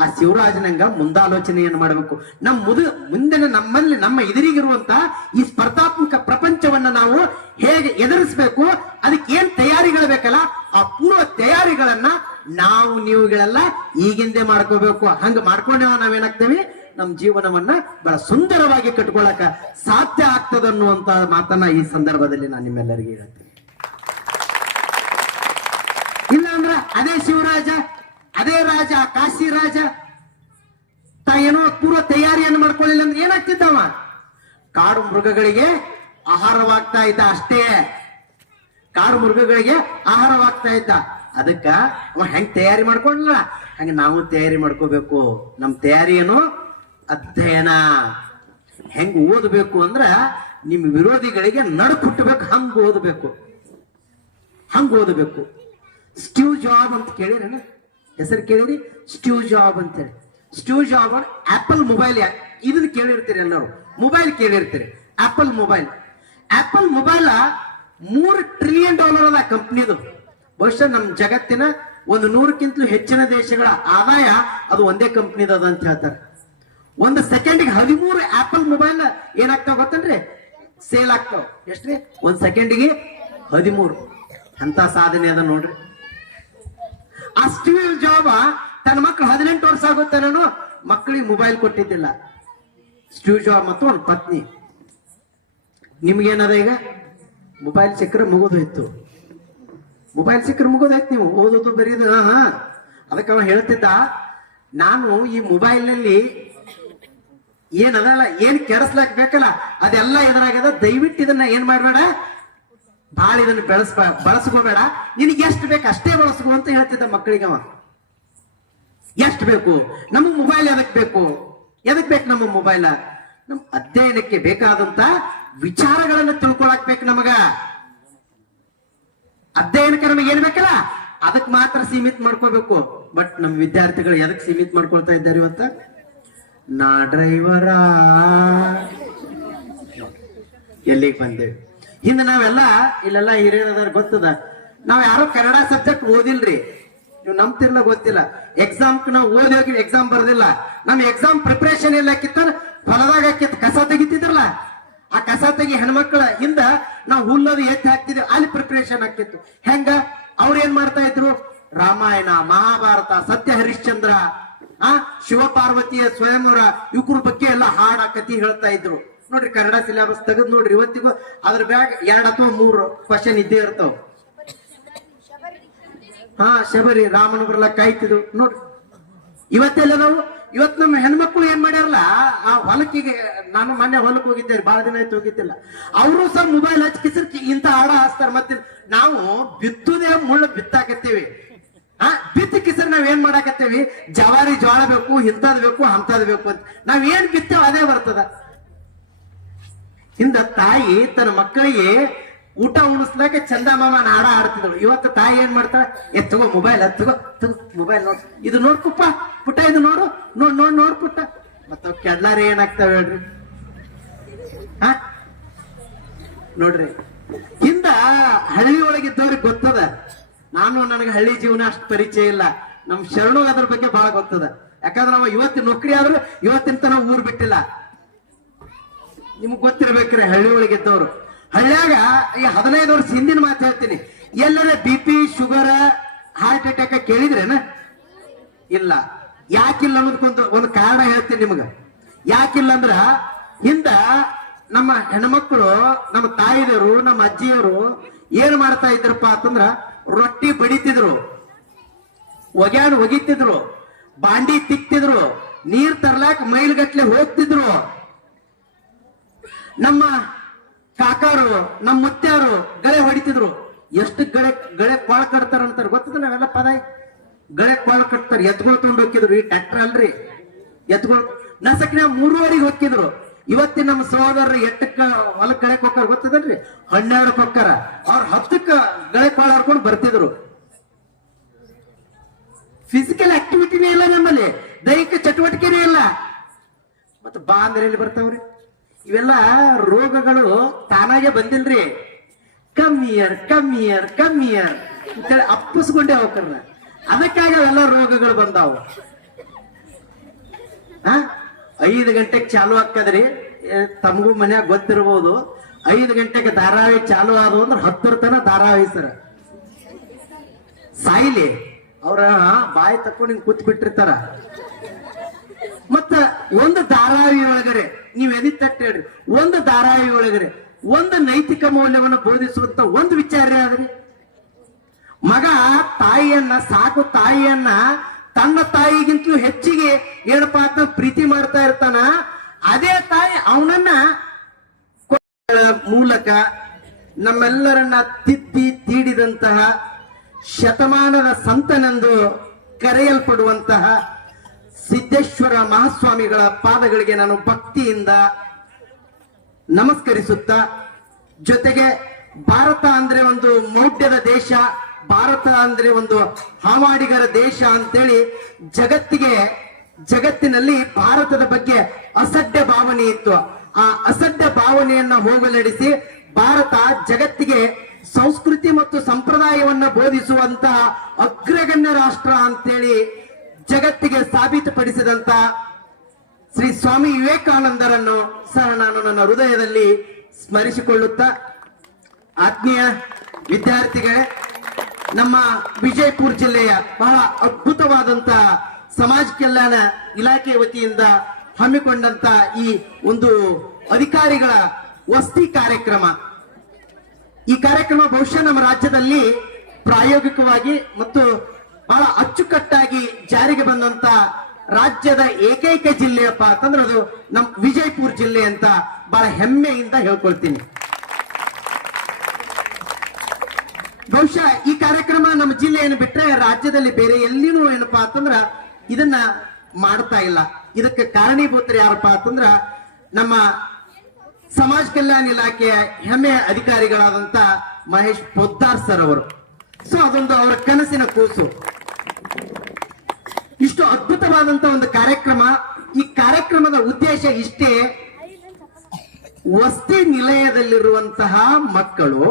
ಆ ಶಿವರಾಜನಂಗ ಮುಂದಾಲೋಚನೆ ಏನ್ ಮಾಡ್ಬೇಕು? ಮುಂದಿನ ನಮ್ಮ ಎದುರಿಗಿರುವಂತ ಈ ಸ್ಪರ್ಧಾತ್ಮಕ ಪ್ರಪಂಚವನ್ನ ನಾವು ಹೇಗೆ ಎದುರಿಸಬೇಕು, ಅದಕ್ಕೆ ಏನ್ ತಯಾರಿಗಳು ಬೇಕಲ್ಲ, ಆ ಪೂರ್ವ ತಯಾರಿಗಳನ್ನ ನೀವುಗಳೆಲ್ಲ ಈಗಿಂದೇ ಮಾಡ್ಕೋಬೇಕು. ಹಂಗ ಮಾಡ್ಕೊಂಡೇವ ನಾವೇನಾಗ್ತೇವೆ? ನಮ್ಮ ಜೀವನವನ್ನ ಬಹಳ ಸುಂದರವಾಗಿ ಕಟ್ಕೊಳಕ ಸಾಧ್ಯ ಆಗ್ತದ ಅನ್ನುವಂತ ಮಾತನ್ನ ಈ ಸಂದರ್ಭದಲ್ಲಿ ನಾನು ನಿಮ್ಮೆಲ್ಲರಿಗೆ ಹೇಳ್ತೇನೆ. ಇಲ್ಲ ಅಂದ್ರ ಅದೇ ಶಿವರಾಜ, ಅದೇ ರಾಜ, ಕಾಶಿ ರಾಜ ಏನೋ ಪೂರ್ವ ತಯಾರಿಯನ್ನು ಮಾಡ್ಕೊಳ್ಳಿಲ್ಲ ಅಂದ್ರೆ ಏನಾಗ್ತಿದ್ದವ? ಕಾಡು ಮೃಗಗಳಿಗೆ ಆಹಾರವಾಗ್ತಾ ಇದ್ದ ಅಷ್ಟೇ. ಕಾಡು ಮೃಗಗಳಿಗೆ ಆಹಾರವಾಗ್ತಾ ಇದ್ದ. ಅದಕ್ಕ ಅವ ಹೆಂಗ್ ತಯಾರಿ ಮಾಡ್ಕೊಂಡ್ಲ ಹಂಗ ನಾವು ತಯಾರಿ ಮಾಡ್ಕೋಬೇಕು. ನಮ್ ತಯಾರಿ ಏನು? ಅಧ್ಯಯನ. ಹೆಂಗ್ ಓದಬೇಕು ಅಂದ್ರ ನಿಮ್ ವಿರೋಧಿಗಳಿಗೆ ನಡ್ಕುಟ್ಟಬೇಕು. ಹಂಗ ಓದಬೇಕು. ಸ್ಟೀವ್ ಜಾಬ್ ಅಂತ ಕೇಳಿರೇನ? ಹೆಸರು ಕೇಳಿರಿ? ಸ್ಟೀವ್ ಜಾಬ್ ಅಂತೇಳಿ. ಸ್ಟೀವ್ ಜಾಬ್ ಆಪಲ್ ಮೊಬೈಲ್, ಇದನ್ನ ಕೇಳಿರ್ತೀರಿ ಎಲ್ಲರೂ. ಮೊಬೈಲ್ ಕೇಳಿರ್ತೀರಿ. ಆಪಲ್ ಮೊಬೈಲ್ $3 ಟ್ರಿಲಿಯನ್ ಅದ ಕಂಪ್ನಿದು. ಬಹುಶಃ ನಮ್ ಜಗತ್ತಿನ 100ಕ್ಕಿಂತಲೂ ಹೆಚ್ಚಿನ ದೇಶಗಳ ಆದಾಯ ಅದು ಒಂದೇ ಕಂಪ್ನಿದ ಅಂತ ಹೇಳ್ತಾರೆ. ಒಂದು ಸೆಕೆಂಡ್ಗೆ 13 ಆಪಲ್ ಮೊಬೈಲ್ ಏನಾಗ್ತಾವ ಗೊತ್ತನ್ರಿ? ಸೇಲ್ ಆಗ್ತಾವ. ಎಷ್ಟ್ರಿ? ಒಂದ್ ಸೆಕೆಂಡ್ಗೆ 13. ಅಂತ ಸಾಧನೆ ಅದ ನೋಡ್ರಿ. ಆ ಸ್ಟೀವ್ ಜಾಬ್ ತನ್ನ ಮಕ್ಕಳು 18 ವರ್ಷ ಆಗುತ್ತೆ ನಾನು ಮಕ್ಕಳಿಗೆ ಮೊಬೈಲ್ ಕೊಟ್ಟಿದ್ದಿಲ್ಲ. ಸ್ಟೀವ್ ಜಾಬ್ ಮತ್ತು ಒಂದು ಪತ್ನಿ. ನಿಮ್ಗೇನದ ಈಗ? ಮೊಬೈಲ್ ಸಿಕ್ಕರೆ ಮುಗಿದೋಯ್ತು. ನೀವು ಓದೋದು ಬರೀದು. ಅದಕ್ಕೆ ಅವ ಹೇಳ್ತಿದ್ದ, ನಾನು ಈ ಮೊಬೈಲ್ ನಲ್ಲಿ ಏನದಲ್ಲ, ಏನ್ ಕೆಡಿಸ್ಲಾಕ್ ಬೇಕಲ್ಲ ಅದೆಲ್ಲ ಎದುರಾಗ್ಯದ. ದಯವಿಟ್ಟು ಇದನ್ನ ಏನ್ ಮಾಡ್ಬೇಡ, ಬಾಳ ಇದನ್ನ ಬಳಸ್ಕೋಬೇಡ. ನಿನಗೆ ಎಷ್ಟು ಬೇಕು ಅಷ್ಟೇ ಬಳಸ್ಕೋ ಅಂತ ಹೇಳ್ತಿದ್ದ ಮಕ್ಕಳಿಗೆ ಅವ. ಎಷ್ಟು ಬೇಕು ನಮಗ್ ಮೊಬೈಲ್? ಎದಕ್ ಬೇಕು ನಮ್ಮ ಮೊಬೈಲ್? ನಮ್ ಅಧ್ಯಯನಕ್ಕೆ ಬೇಕಾದಂತ ವಿಚಾರಗಳನ್ನ ತಿಳ್ಕೊಳಕ್ ಬೇಕು. ನಮಗ ಅಧ್ಯಯನಕ್ಕೆ ನಮಗೆ ಏನ್ ಬೇಕಲ್ಲ ಅದಕ್ ಮಾತ್ರ ಸೀಮಿತ ಮಾಡ್ಕೋಬೇಕು. ಬಟ್ ನಮ್ ವಿದ್ಯಾರ್ಥಿಗಳು ಎದಕ್ ಸೀಮಿತ ಮಾಡ್ಕೊಳ್ತಾ ಇದ್ದಾರೆ ಇವತ್ತ? ನಾ ಡ್ರೈವರ ಎಲ್ಲಿಗೆ ಬಂದೇವಿ? ಹಿಂದ ನಾವೆಲ್ಲ ಇಲ್ಲೆಲ್ಲ ಹಿರಿಯರ ಗೊತ್ತದ, ನಾವ್ ಯಾರೋ ಕನ್ನಡ ಸಬ್ಜೆಕ್ಟ್ ಓದಿಲ್ರಿ. ನೀವು ನಂಬ್ತಿರ್ಲ ಗೊತ್ತಿಲ್ಲ. ಎಕ್ಸಾಮ್ ನಾವು ಓದಿ ಹೋಗಿ ಎಕ್ಸಾಮ್ ಬರ್ದಿಲ್ಲ. ನಮ್ ಎಕ್ಸಾಮ್ ಪ್ರಿಪರೇಷನ್ ಎಲ್ಲ ಹಾಕಿತ್ತ ಹೊಲದಾಗ ಹಾಕಿತ್ತು, ಕಸ ತೆಗಿತಿದ್ರಲ್ಲ, ಆ ಕಸ ತೆಗಿ ಹೆಣ್ಮಕ್ಳ ಹಿಂದ ನಾವು ಹುಲ್ಲದು ಎತ್ತಿ ಹಾಕ್ತಿದ್ವಿ, ಅಲ್ಲಿ ಪ್ರಿಪರೇಷನ್ ಆಗ್ತಿತ್ತು. ಹೆಂಗ ಅವ್ರ ಏನ್ ಮಾಡ್ತಾ ಇದ್ರು? ರಾಮಾಯಣ, ಮಹಾಭಾರತ, ಸತ್ಯ ಹರಿಶ್ಚಂದ್ರ, ಶಿವಪಾರ್ವತಿಯ ಸ್ವಯಂವರ, ಇವ್ರ ಬಗ್ಗೆ ಎಲ್ಲ ಹಾಡ ಕತಿ ಹೇಳ್ತಾ ಇದ್ರು. ನೋಡ್ರಿ ಕನ್ನಡ ಸಿಲೆಬಸ್ ತೆಗೆದು ನೋಡ್ರಿ, ಇವತ್ತಿಗೂ ಅದ್ರ ಬ್ಯಾಗ್ 2 ಅಥವಾ 3 ಕ್ವಶನ್ ಇದ್ದೇ ಇರ್ತಾವ. ಶಬರಿ ರಾಮನ ಬರ್ಲ ಕಾಯ್ತಿದ್ರು ನೋಡ್ರಿ. ಇವತ್ತೆಲ್ಲ ಇವತ್ತು ನಮ್ಮ ಹೆಣ್ಮಕ್ಳು ಏನ್ ಮಾಡ್ಯಾರಲ್ಲ, ಆ ಹೊಲಕ್ಕಿಗೆ ನಾನು ಮೊನ್ನೆ ಹೊಲಕ್ಕೆ ಹೋಗಿದ್ದೆ, ಬಹಳ ದಿನ ಆಯ್ತು ಹೋಗಿದ್ದಿಲ್ಲ. ಅವರು ಸಹ ಮೊಬೈಲ್ ಹಚ್ಚಿಸಿರ್ ಇಂತ ಹಾಡ ಹಾಸ್ತಾರ. ಮತ್ತೆ ನಾವು ಬಿತ್ತುದೇ ಮುಳ್ಳು ಬಿತ್ತಾಕತ್ತೀವಿ. ಬಿತ್ತ ಕಿಸರ್ ನಾವ್ ಏನ್ ಮಾಡಾಕತ್ತೇವಿ, ಜವಾರಿ ಜೋಳ ಬೇಕು, ಇಂಥದ್ ಬೇಕು, ಅಂತದ್ ಬೇಕು ಅಂತ ನಾವ್ ಏನ್ ಬಿತ್ತೇವ ಅದೇ ಬರ್ತದ. ಹಿಂದ ತಾಯಿ ತನ್ನ ಮಕ್ಕಳಿಗೆ ಊಟ ಉಣಿಸ್ಲಾಕ ಚಂದ ಮಾಮ ನಾಡ ಆಡ್ತಿದಳು. ಇವತ್ತು ತಾಯಿ ಏನ್ ಮಾಡ್ತಾಳ, ತಗೋ ಮೊಬೈಲ್, ತಗೋ ಮೊಬೈಲ್ ನೋಡ್, ಇದು ನೋಡ್ಕುಪ್ಪ ಪುಟ್ಟ, ಇದು ನೋಡು, ನೋಡ್ ಪುಟ್ಟ. ಮತ್ತ ಕೆಡ್ಲಾರ ಏನಾಗ್ತಾವ ಹೇಳ್ರಿ, ನೋಡ್ರಿ. ಹಿಂದ ಹಳ್ಳಿ ಒಳಗಿದ್ದವ್ರಿಗೆ ಗೊತ್ತದ. ನನಗೆ ಹಳ್ಳಿ ಜೀವನ ಅಷ್ಟು ಪರಿಚಯ ಇಲ್ಲ, ನಮ್ ಶರಣು ಅದ್ರ ಬಗ್ಗೆ ಬಹಳ ಗೊತ್ತದ. ಯಾಕಂದ್ರೆ ನಾವು ಇವತ್ತಿನ ನೌಕರಿ ಆದ್ರೂ ಇವತ್ತಿನ ತನ ಊರ್ ಬಿಟ್ಟಿಲ್ಲ. ನಿಮ್ಗ್ ಗೊತ್ತಿರ್ಬೇಕ್ರಿ ಹಳ್ಳಿ ಒಳಗಿದ್ದವ್ರು. ಹಳ್ಳಿಯಾಗ ಈ 15 ವರ್ಷ ಹಿಂದಿನ ಮಾತು ಹೇಳ್ತೀನಿ, ಎಲ್ಲರ BP, ಶುಗರ್, ಹಾರ್ಟ್ ಅಟ್ಯಾಕ್ ಕೇಳಿದ್ರೇನ? ಇಲ್ಲ. ಯಾಕಿಲ್ಲ ಅನ್ನೋದಕ್ಕೊಂದು ಒಂದು ಕಾರಣ ಹೇಳ್ತೀನಿ ನಿಮ್ಗ. ಯಾಕಿಲ್ಲ ಅಂದ್ರ ಹಿಂದ ನಮ್ಮ ಹೆಣ್ಮಕ್ಳು, ನಮ್ಮ ತಾಯಿದವರು, ನಮ್ಮ ಅಜ್ಜಿಯವರು ಏನ್ ಮಾಡ್ತಾ ಇದ್ರಪ್ಪ ಅಂತಂದ್ರ ರೊಟ್ಟಿ ಬಡಿತಿದ್ರು, ಒಗ್ಯಾಣ ಒಗಿತಿದ್ರು, ಬಾಂಡಿ ತಿಕ್ತಿದ್ರು, ನೀರ್ ತರ್ಲಾಕ್ ಮೈಲ್ಗಟ್ಲೆ ಹೋಗ್ತಿದ್ರು. ನಮ್ಮ ಕಾಕಾರು, ನಮ್ಮ ಮುತ್ಯಾರು ಗಳೆ ಹೊಡಿತಿದ್ರು. ಎಷ್ಟು ಗಳೆ ಕೊಳ ಕಟ್ತಾರ ಅಂತಾರೆ ಗೊತ್ತದ? ನಾವೆಲ್ಲ ಪದ ಗಳೆ ಕೊಳ ಕಟ್ತಾರ. ಎತ್ಕೊಳ್ ತಗೊಂಡು ಹೋಗಿದ್ರು, ಈ ಟ್ರ್ಯಾಕ್ಟರ್ ಅಲ್ರಿ, ಎತ್ಕೊಳ್ ನಸಕ್ನ 3:30 ಹೋಗಿದ್ರು. ಇವತ್ತಿನ ನಮ್ಮ ಸಹೋದರರು 8ಕ್ಕ ಹೊಲಕ್ ಗಳೆಕ್ ಹೋಗ್ತಾರ ಗೊತ್ತದಲ್ರಿ, 12ಕ್ಕೆ ಹೋಗ್ತಾರ. ಅವ್ರ 10ಕ್ಕ ಗಳೆ ಕೊಳ ಹರ್ಕೊಂಡು ಬರ್ತಿದ್ರು. ಫಿಸಿಕಲ್ ಆಕ್ಟಿವಿಟಿನೇ ಇಲ್ಲ ನಮ್ಮಲ್ಲಿ, ದೈಹಿಕ ಚಟುವಟಿಕೆನೇ ಇಲ್ಲ. ಮತ್ತೆ ಬಾ ಅಂದ್ರೆ ಎಲ್ಲಿ ಬರ್ತಾವ್ರಿ? ಇವೆಲ್ಲ ರೋಗಗಳು ತಾನಾಗೆ ಬಂದಿಲ್ರಿ. ಕಮ್ಮಿಯರ್ ಅಂತೇಳಿ ಅಪ್ಪಿಸ್ಕೊಂಡೇ ಹೋಗ್ತಾರ. ಅದಕ್ಕಾಗಿ ಅವೆಲ್ಲ ರೋಗಗಳು ಬಂದಾವು. 5 ಗಂಟೆಗೆ ಚಾಲು ಆಗ್ತದ್ರಿ, ತಮಗೂ ಮನ್ಯಾಗ ಗೊತ್ತಿರ್ಬೋದು. 5 ಗಂಟೆಗೆ ಧಾರಾವಾಹಿ ಚಾಲು ಆದವು ಅಂದ್ರೆ 10 ತನ ಧಾರಾವಾಹಿ ಸರ ಸಾಯಿಲಿ. ಅವ್ರ ಬಾಯಿ ತಕ್ಕೊಂಡು ಹಿಂಗ್ ಕೂತ್ ಬಿಟ್ಟಿರ್ತಾರ. ಮತ್ತ ಒಂದು ಧಾರಾವಾಹಿ ಒಳಗಡೆ ನೀವ್ ಎದಿ ತಟ್ಟ ಹೇಳ್ರಿ, ಒಂದು ಧಾರಾವಾಹಿ ಒಳಗಡೆ ಒಂದು ನೈತಿಕ ಮೌಲ್ಯವನ್ನು ಬೋಧಿಸುವಂತ ಒಂದು ವಿಚಾರ ಆದ್ರಿ. ಮಗ ತಾಯಿಯನ್ನ, ಸಾಕು ತಾಯಿಯನ್ನ ತನ್ನ ತಾಯಿಗಿಂತಲೂ ಹೆಚ್ಚಿಗೆ ಏನಪ್ಪಾ ಅಂತ ಪ್ರೀತಿ ಮಾಡ್ತಾ ಇರ್ತಾನ. ಅದೇ ತಾಯಿ ಅವನನ್ನ ಮೂಲಕ ನಮ್ಮೆಲ್ಲರನ್ನ ತಿದ್ದಿ ತೀಡಿದಂತಹ ಶತಮಾನದ ಸಂತನೆಂದು ಕರೆಯಲ್ಪಡುವಂತಹ ಸಿದ್ದೇಶ್ವರ ಮಹಾಸ್ವಾಮಿಗಳ ಪಾದಗಳಿಗೆ ನಾನು ಭಕ್ತಿಯಿಂದ ನಮಸ್ಕರಿಸುತ್ತಾ, ಜೊತೆಗೆ ಭಾರತ ಅಂದ್ರೆ ಒಂದು ಮೌಢ್ಯದ ದೇಶ, ಭಾರತ ಅಂದ್ರೆ ಒಂದು ಹಾವಾಡಿಗರ ದೇಶ ಅಂತೇಳಿ ಜಗತ್ತಿನಲ್ಲಿ ಭಾರತದ ಬಗ್ಗೆ ಅಸಡ್ಡ ಭಾವನೆ ಇತ್ತು. ಆ ಅಸಡ್ಡ ಭಾವನೆಯನ್ನ ಹೋಗಲಾಡಿಸಿ ಭಾರತ ಜಗತ್ತಿಗೆ ಸಂಸ್ಕೃತಿ ಮತ್ತು ಸಂಪ್ರದಾಯವನ್ನ ಬೋಧಿಸುವಂತಹ ಅಗ್ರಗಣ್ಯ ರಾಷ್ಟ್ರ ಅಂತೇಳಿ ಜಗತ್ತಿಗೆ ಸಾಬೀತುಪಡಿಸಿದಂತ ಶ್ರೀ ಸ್ವಾಮಿ ವಿವೇಕಾನಂದರನ್ನು ಸಹ ನಾನು ನನ್ನ ಹೃದಯದಲ್ಲಿ ಸ್ಮರಿಸಿಕೊಳ್ಳುತ್ತಾ, ಆತ್ಮೀಯ ವಿದ್ಯಾರ್ಥಿಗಳೇ, ನಮ್ಮ ವಿಜಯಪುರ ಜಿಲ್ಲೆಯ ಬಹಳ ಅದ್ಭುತವಾದಂತ ಸಮಾಜ ಕಲ್ಯಾಣ ಇಲಾಖೆ ವತಿಯಿಂದ ಹಮ್ಮಿಕೊಂಡಂತ ಈ ಒಂದು ಅಧಿಕಾರಿಗಳ ವಸ್ತಿ ಕಾರ್ಯಕ್ರಮ, ಈ ಕಾರ್ಯಕ್ರಮ ಬಹುಶಃ ನಮ್ಮ ರಾಜ್ಯದಲ್ಲಿ ಪ್ರಾಯೋಗಿಕವಾಗಿ ಮತ್ತು ಬಹಳ ಅಚ್ಚುಕಟ್ಟಾಗಿ ಜಾರಿಗೆ ಬಂದಂತ ರಾಜ್ಯದ ಏಕೈಕ ಜಿಲ್ಲೆಯಪ್ಪ ಅಂತಂದ್ರೆ ಅದು ನಮ್ಮ ವಿಜಯಪುರ ಜಿಲ್ಲೆ ಅಂತ ಬಹಳ ಹೆಮ್ಮೆಯಿಂದ ಹೇಳ್ಕೊಳ್ತೀನಿ. ಬಹುಶಃ ಈ ಕಾರ್ಯಕ್ರಮ ನಮ್ಮ ಜಿಲ್ಲೆಯನ್ನು ಬಿಟ್ರೆ ರಾಜ್ಯದಲ್ಲಿ ಬೇರೆ ಎಲ್ಲಿನೂ ಏನಪ್ಪಾ ಅಂತಂದ್ರ ಇದನ್ನ ಮಾಡ್ತಾ ಇಲ್ಲ. ಇದಕ್ಕೆ ಕಾರಣೀಭೂತರು ಯಾರಪ್ಪ ಅಂತಂದ್ರ ನಮ್ಮ ಸಮಾಜ ಕಲ್ಯಾಣ ಇಲಾಖೆಯ ಹೆಮ್ಮೆಯ ಅಧಿಕಾರಿಗಳಾದಂತ ಮಹೇಶ್ ಪೊದ್ದಾರ್ ಸರ್ ಅವರು. ಸೊ ಅದೊಂದು ಅವರ ಕನಸಿನ ಕೂಸು. ಇಷ್ಟು ಅದ್ಭುತವಾದಂತ ಒಂದು ಕಾರ್ಯಕ್ರಮ. ಈ ಕಾರ್ಯಕ್ರಮದ ಉದ್ದೇಶ ಇಷ್ಟೇ, ವಸತಿ ನಿಲಯದಲ್ಲಿರುವಂತಹ ಮಕ್ಕಳು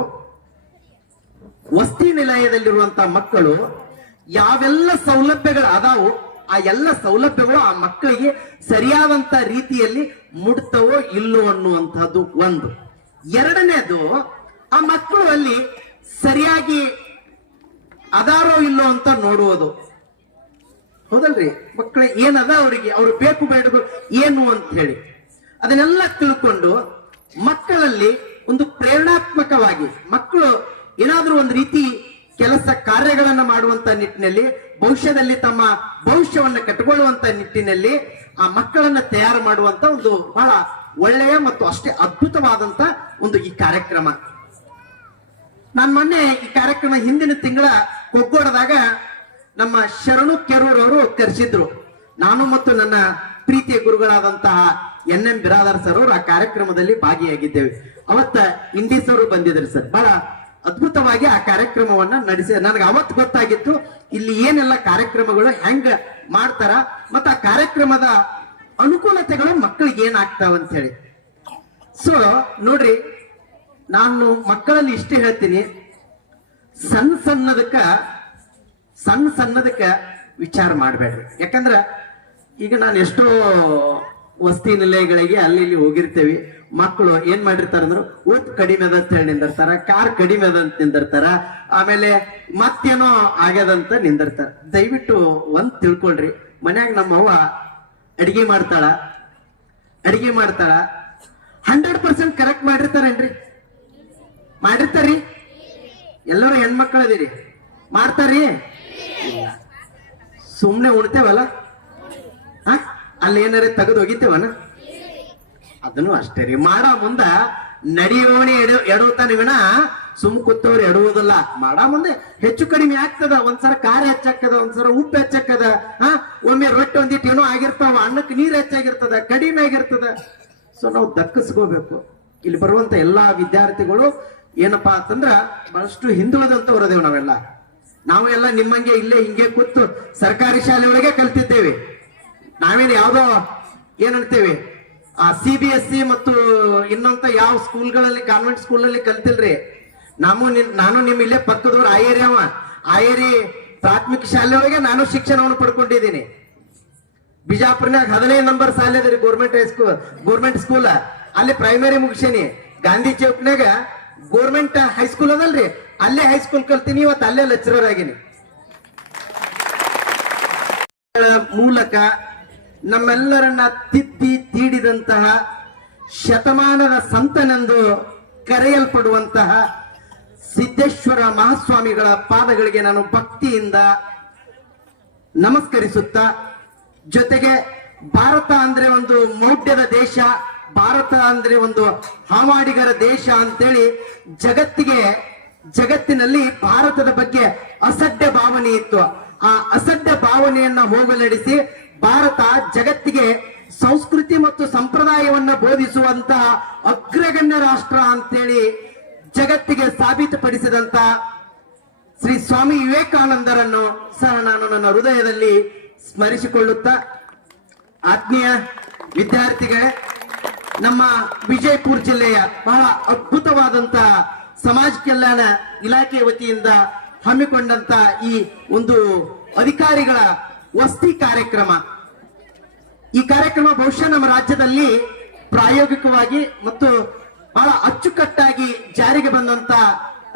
ಯಾವೆಲ್ಲ ಸೌಲಭ್ಯಗಳು ಅದಾವು, ಆ ಎಲ್ಲ ಸೌಲಭ್ಯಗಳು ಆ ಮಕ್ಕಳಿಗೆ ಸರಿಯಾದಂತ ರೀತಿಯಲ್ಲಿ ಮುಟ್ತವೋ ಇಲ್ಲೋ ಅನ್ನುವಂಥದ್ದು ಒಂದು. ಎರಡನೇದು, ಆ ಮಕ್ಕಳು ಅಲ್ಲಿ ಸರಿಯಾಗಿ ಅದಾರೋ ಇಲ್ಲೋ ಅಂತ ನೋಡುವುದು. ಹೌದಲ್ರಿ? ಮಕ್ಕಳು ಏನದ ಅವರಿಗೆ, ಅವ್ರು ಬೇಕು ಬೇಡಗಳು ಏನು ಅಂತ ಹೇಳಿ ಅದನ್ನೆಲ್ಲ ತಿಳ್ಕೊಂಡು ಮಕ್ಕಳಲ್ಲಿ ಒಂದು ಪ್ರೇರಣಾತ್ಮಕವಾಗಿ ಮಕ್ಕಳು ಏನಾದ್ರೂ ಒಂದು ರೀತಿ ಕೆಲಸ ಕಾರ್ಯಗಳನ್ನ ಮಾಡುವಂತ ನಿಟ್ಟಿನಲ್ಲಿ, ಭವಿಷ್ಯದಲ್ಲಿ ತಮ್ಮ ಭವಿಷ್ಯವನ್ನ ಕಟ್ಟಿಕೊಳ್ಳುವಂತ ನಿಟ್ಟಿನಲ್ಲಿ ಆ ಮಕ್ಕಳನ್ನ ತಯಾರು ಮಾಡುವಂತ ಒಂದು ಬಹಳ ಒಳ್ಳೆಯ ಮತ್ತು ಅಷ್ಟೇ ಅದ್ಭುತವಾದಂತ ಒಂದು ಈ ಕಾರ್ಯಕ್ರಮ. ನಾನು ಮೊನ್ನೆ ಈ ಕಾರ್ಯಕ್ರಮ ಹಿಂದಿನ ತಿಂಗಳ ಕೊಗ್ಗೋಡದಾಗ ನಮ್ಮ ಶರಣು ಕೆರೂರವರು ಕರೆಸಿದ್ರು. ನಾನು ಮತ್ತು ನನ್ನ ಪ್ರೀತಿಯ ಗುರುಗಳಾದಂತಹ NM ಬಿರಾದಾರ್ ಸರ್ ಅವರು ಆ ಕಾರ್ಯಕ್ರಮದಲ್ಲಿ ಭಾಗಿಯಾಗಿದ್ದೇವೆ. ಅವತ್ತ ಇಂಡೀಸ್ ಅವರು ಬಂದಿದ್ರು ಸರ್. ಬಹಳ ಅದ್ಭುತವಾಗಿ ಆ ಕಾರ್ಯಕ್ರಮವನ್ನ ನಡೆಸಿ ನನಗೆ ಅವತ್ತು ಗೊತ್ತಾಗಿತ್ತು ಇಲ್ಲಿ ಏನೆಲ್ಲ ಕಾರ್ಯಕ್ರಮಗಳು ಹೆಂಗ ಮಾಡ್ತಾರ ಮತ್ತ ಆ ಕಾರ್ಯಕ್ರಮದ ಅನುಕೂಲತೆಗಳು ಮಕ್ಕಳಿಗೆ ಏನಾಗ್ತಾವ ಅಂತ ಹೇಳಿ. ಸೊ ನೋಡ್ರಿ, ನಾನು ಮಕ್ಕಳಲ್ಲಿ ಇಷ್ಟೇ ಹೇಳ್ತೀನಿ, ಸಣ್ಣ ಸಣ್ಣದಕ್ಕ ವಿಚಾರ ಮಾಡಬೇಡ್ರಿ. ಯಾಕಂದ್ರ ಈಗ ನಾನು ಎಷ್ಟೋ ವಸತಿ ನಿಲಯಗಳಿಗೆ ಅಲ್ಲಿ ಇಲ್ಲಿ ಹೋಗಿರ್ತೇವಿ. ಮಕ್ಕಳು ಏನ್ ಮಾಡಿರ್ತಾರ ಅಂದ್ರೆ ಊಟ ಕಡಿಮೆ ಅದ ಅಂತ ಹೇಳಿ ನಿಂದಿರ್ತಾರ, ಕಾರ್ ಕಡಿಮೆ ಅದ ಅಂತ ನಿಂದಿರ್ತಾರ, ಆಮೇಲೆ ಮತ್ತೇನೋ ಆಗ್ಯದಂತ ನಿಂದಿರ್ತಾರ. ದಯವಿಟ್ಟು ಒಂದ್ ತಿಳ್ಕೊಳ್ರಿ, ಮನ್ಯಾಗ ನಮ್ಮ ಅವ್ವ ಅಡಿಗೆ ಮಾಡ್ತಾಳ 100% ಕರೆಕ್ಟ್ ಮಾಡಿರ್ತಾರೇನ್ರಿ? ಮಾಡಿರ್ತಾರ್ರಿ? ಎಲ್ಲರೂ ಹೆಣ್ಮಕ್ಳದಿರಿ, ಮಾಡ್ತಾರ್ರಿ? ಸುಮ್ನೆ ಉಣ್ತೇವಲ್ಲ, ಅಲ್ಲಿ ಏನಾರ ತೆಗೆದು ಹೋಗಿತೇವನ? ಅದನ್ನು ಅಷ್ಟೇ ರೀ. ಮಾಡ ಮುಂದ ನಡೆಯೋಣಿ ಎಡುತ್ತಾನಿವಿನ ಸುಮ್ ಕೂತವ್ರು ಎಡುವುದಿಲ್ಲ. ಮಾಡ ಮುಂದೆ ಹೆಚ್ಚು ಕಡಿಮೆ ಆಗ್ತದ. ಒಂದ್ಸಲ ಖಾರ ಹೆಚ್ಚಾಕದ, ಒಂದ್ಸಲ ಉಪ್ಪು ಹೆಚ್ಚಾಕದ, ಒಮ್ಮೆ ರೊಟ್ಟಿ ಒಂದಿಟ್ಟು ಏನೋ ಆಗಿರ್ತಾವ, ಅನ್ನಕ್ಕೆ ನೀರ್ ಹೆಚ್ಚಾಗಿರ್ತದ, ಕಡಿಮೆ ಆಗಿರ್ತದ. ಸೊ ನಾವು ದಕ್ಕಿಸ್ಕೋಬೇಕು. ಇಲ್ಲಿ ಬರುವಂತ ಎಲ್ಲಾ ವಿದ್ಯಾರ್ಥಿಗಳು ಏನಪ್ಪಾ ಅಂತಂದ್ರ ಬಹಳಷ್ಟು ಹಿಂದುಳಿದಂತವ್ರದೇವ್ ನಾವು ಎಲ್ಲ ನಿಮ್ಮಂಗೆ ಇಲ್ಲೇ ಹಿಂಗೆ ಕೂತು ಸರ್ಕಾರಿ ಶಾಲೆ ಒಳಗೆ ಕಲ್ತಿದ್ದೇವೆ. ನಾವೇನು ಯಾವ್ದೋ ಏನಂತೇವೆ CBSE ಮತ್ತು ಇನ್ನೊಂತ ಯಾವ ಸ್ಕೂಲ್ಗಳಲ್ಲಿ ಕಾನ್ವೆಂಟ್ ಸ್ಕೂಲಲ್ಲಿ ಕಲ್ತಿಲ್ರಿ. ನಾನು ನಿಮ್ ಇಲ್ಲೇ ಪಕ್ಕದವ್ರು ಆಯೇರಿ ಪ್ರಾಥಮಿಕ ಶಾಲೆ ಒಳಗೆ ನಾನು ಶಿಕ್ಷಣವನ್ನು ಪಡ್ಕೊಂಡಿದ್ದೀನಿ. ಬಿಜಾಪುರ್ನಾಗ 15 ನಂಬರ್ ಶಾಲೆ ಅದ್ರಿ, ಗೋರ್ಮೆಂಟ್ ಸ್ಕೂಲ್. ಅಲ್ಲಿ ಪ್ರೈಮರಿ ಮುಗಿಸೇನಿ. ಗಾಂಧಿ ಚೌಕ್ನಾಗ ಗೋರ್ಮೆಂಟ್ ಹೈಸ್ಕೂಲ್ ಅದಲ್ರಿ, ಅಲ್ಲೇ ಹೈಸ್ಕೂಲ್ ಕಲ್ತೀನಿ. ಇವತ್ತು ಅಲ್ಲೇ ಲೆಕ್ಚರರ್ ಆಗಿನಿ. ಮೂಲಕ ನಮ್ಮೆಲ್ಲರನ್ನ ತಿದ್ದಿ ತೀಡಿದಂತಹ ಶತಮಾನದ ಸಂತನೆಂದು ಕರೆಯಲ್ಪಡುವಂತಹ ಸಿದ್ದೇಶ್ವರ ಮಹಾಸ್ವಾಮಿಗಳ ಪಾದಗಳಿಗೆ ನಾನು ಭಕ್ತಿಯಿಂದ ನಮಸ್ಕರಿಸುತ್ತಾ, ಜೊತೆಗೆ ಭಾರತ ಅಂದ್ರೆ ಒಂದು ಮೌಢ್ಯದ ದೇಶ, ಭಾರತ ಅಂದ್ರೆ ಒಂದು ಹಾವಾಡಿಗರ ದೇಶ ಅಂತೇಳಿ ಜಗತ್ತಿನಲ್ಲಿ ಭಾರತದ ಬಗ್ಗೆ ಅಸಡ್ಡ ಭಾವನೆ ಇತ್ತು. ಆ ಅಸಡ್ಡ ಭಾವನೆಯನ್ನ ಹೋಗಲಾಡಿಸಿ ಭಾರತ ಜಗತ್ತಿಗೆ ಸಂಸ್ಕೃತಿ ಮತ್ತು ಸಂಪ್ರದಾಯವನ್ನ ಬೋಧಿಸುವಂತಹ ಅಗ್ರಗಣ್ಯ ರಾಷ್ಟ್ರ ಅಂತೇಳಿ ಜಗತ್ತಿಗೆ ಸಾಬೀತುಪಡಿಸಿದಂತ ಶ್ರೀ ಸ್ವಾಮಿ ವಿವೇಕಾನಂದರನ್ನು ಸಹ ನಾನು ನನ್ನ ಹೃದಯದಲ್ಲಿ ಸ್ಮರಿಸಿಕೊಳ್ಳುತ್ತಾ, ಆತ್ಮೀಯ ವಿದ್ಯಾರ್ಥಿಗಳೇ, ನಮ್ಮ ವಿಜಯಪುರ ಜಿಲ್ಲೆಯ ಬಹಳ ಅದ್ಭುತವಾದಂತ ಸಮಾಜ ಕಲ್ಯಾಣ ಇಲಾಖೆ ವತಿಯಿಂದ ಹಮ್ಮಿಕೊಂಡಂತ ಈ ಒಂದು ಅಧಿಕಾರಿಗಳ ವಸತಿ ಕಾರ್ಯಕ್ರಮ, ಈ ಕಾರ್ಯಕ್ರಮ ಬಹುಶಃ ನಮ್ಮ ರಾಜ್ಯದಲ್ಲಿ ಪ್ರಾಯೋಗಿಕವಾಗಿ ಮತ್ತು ಬಹಳ ಅಚ್ಚುಕಟ್ಟಾಗಿ ಜಾರಿಗೆ ಬಂದಂತ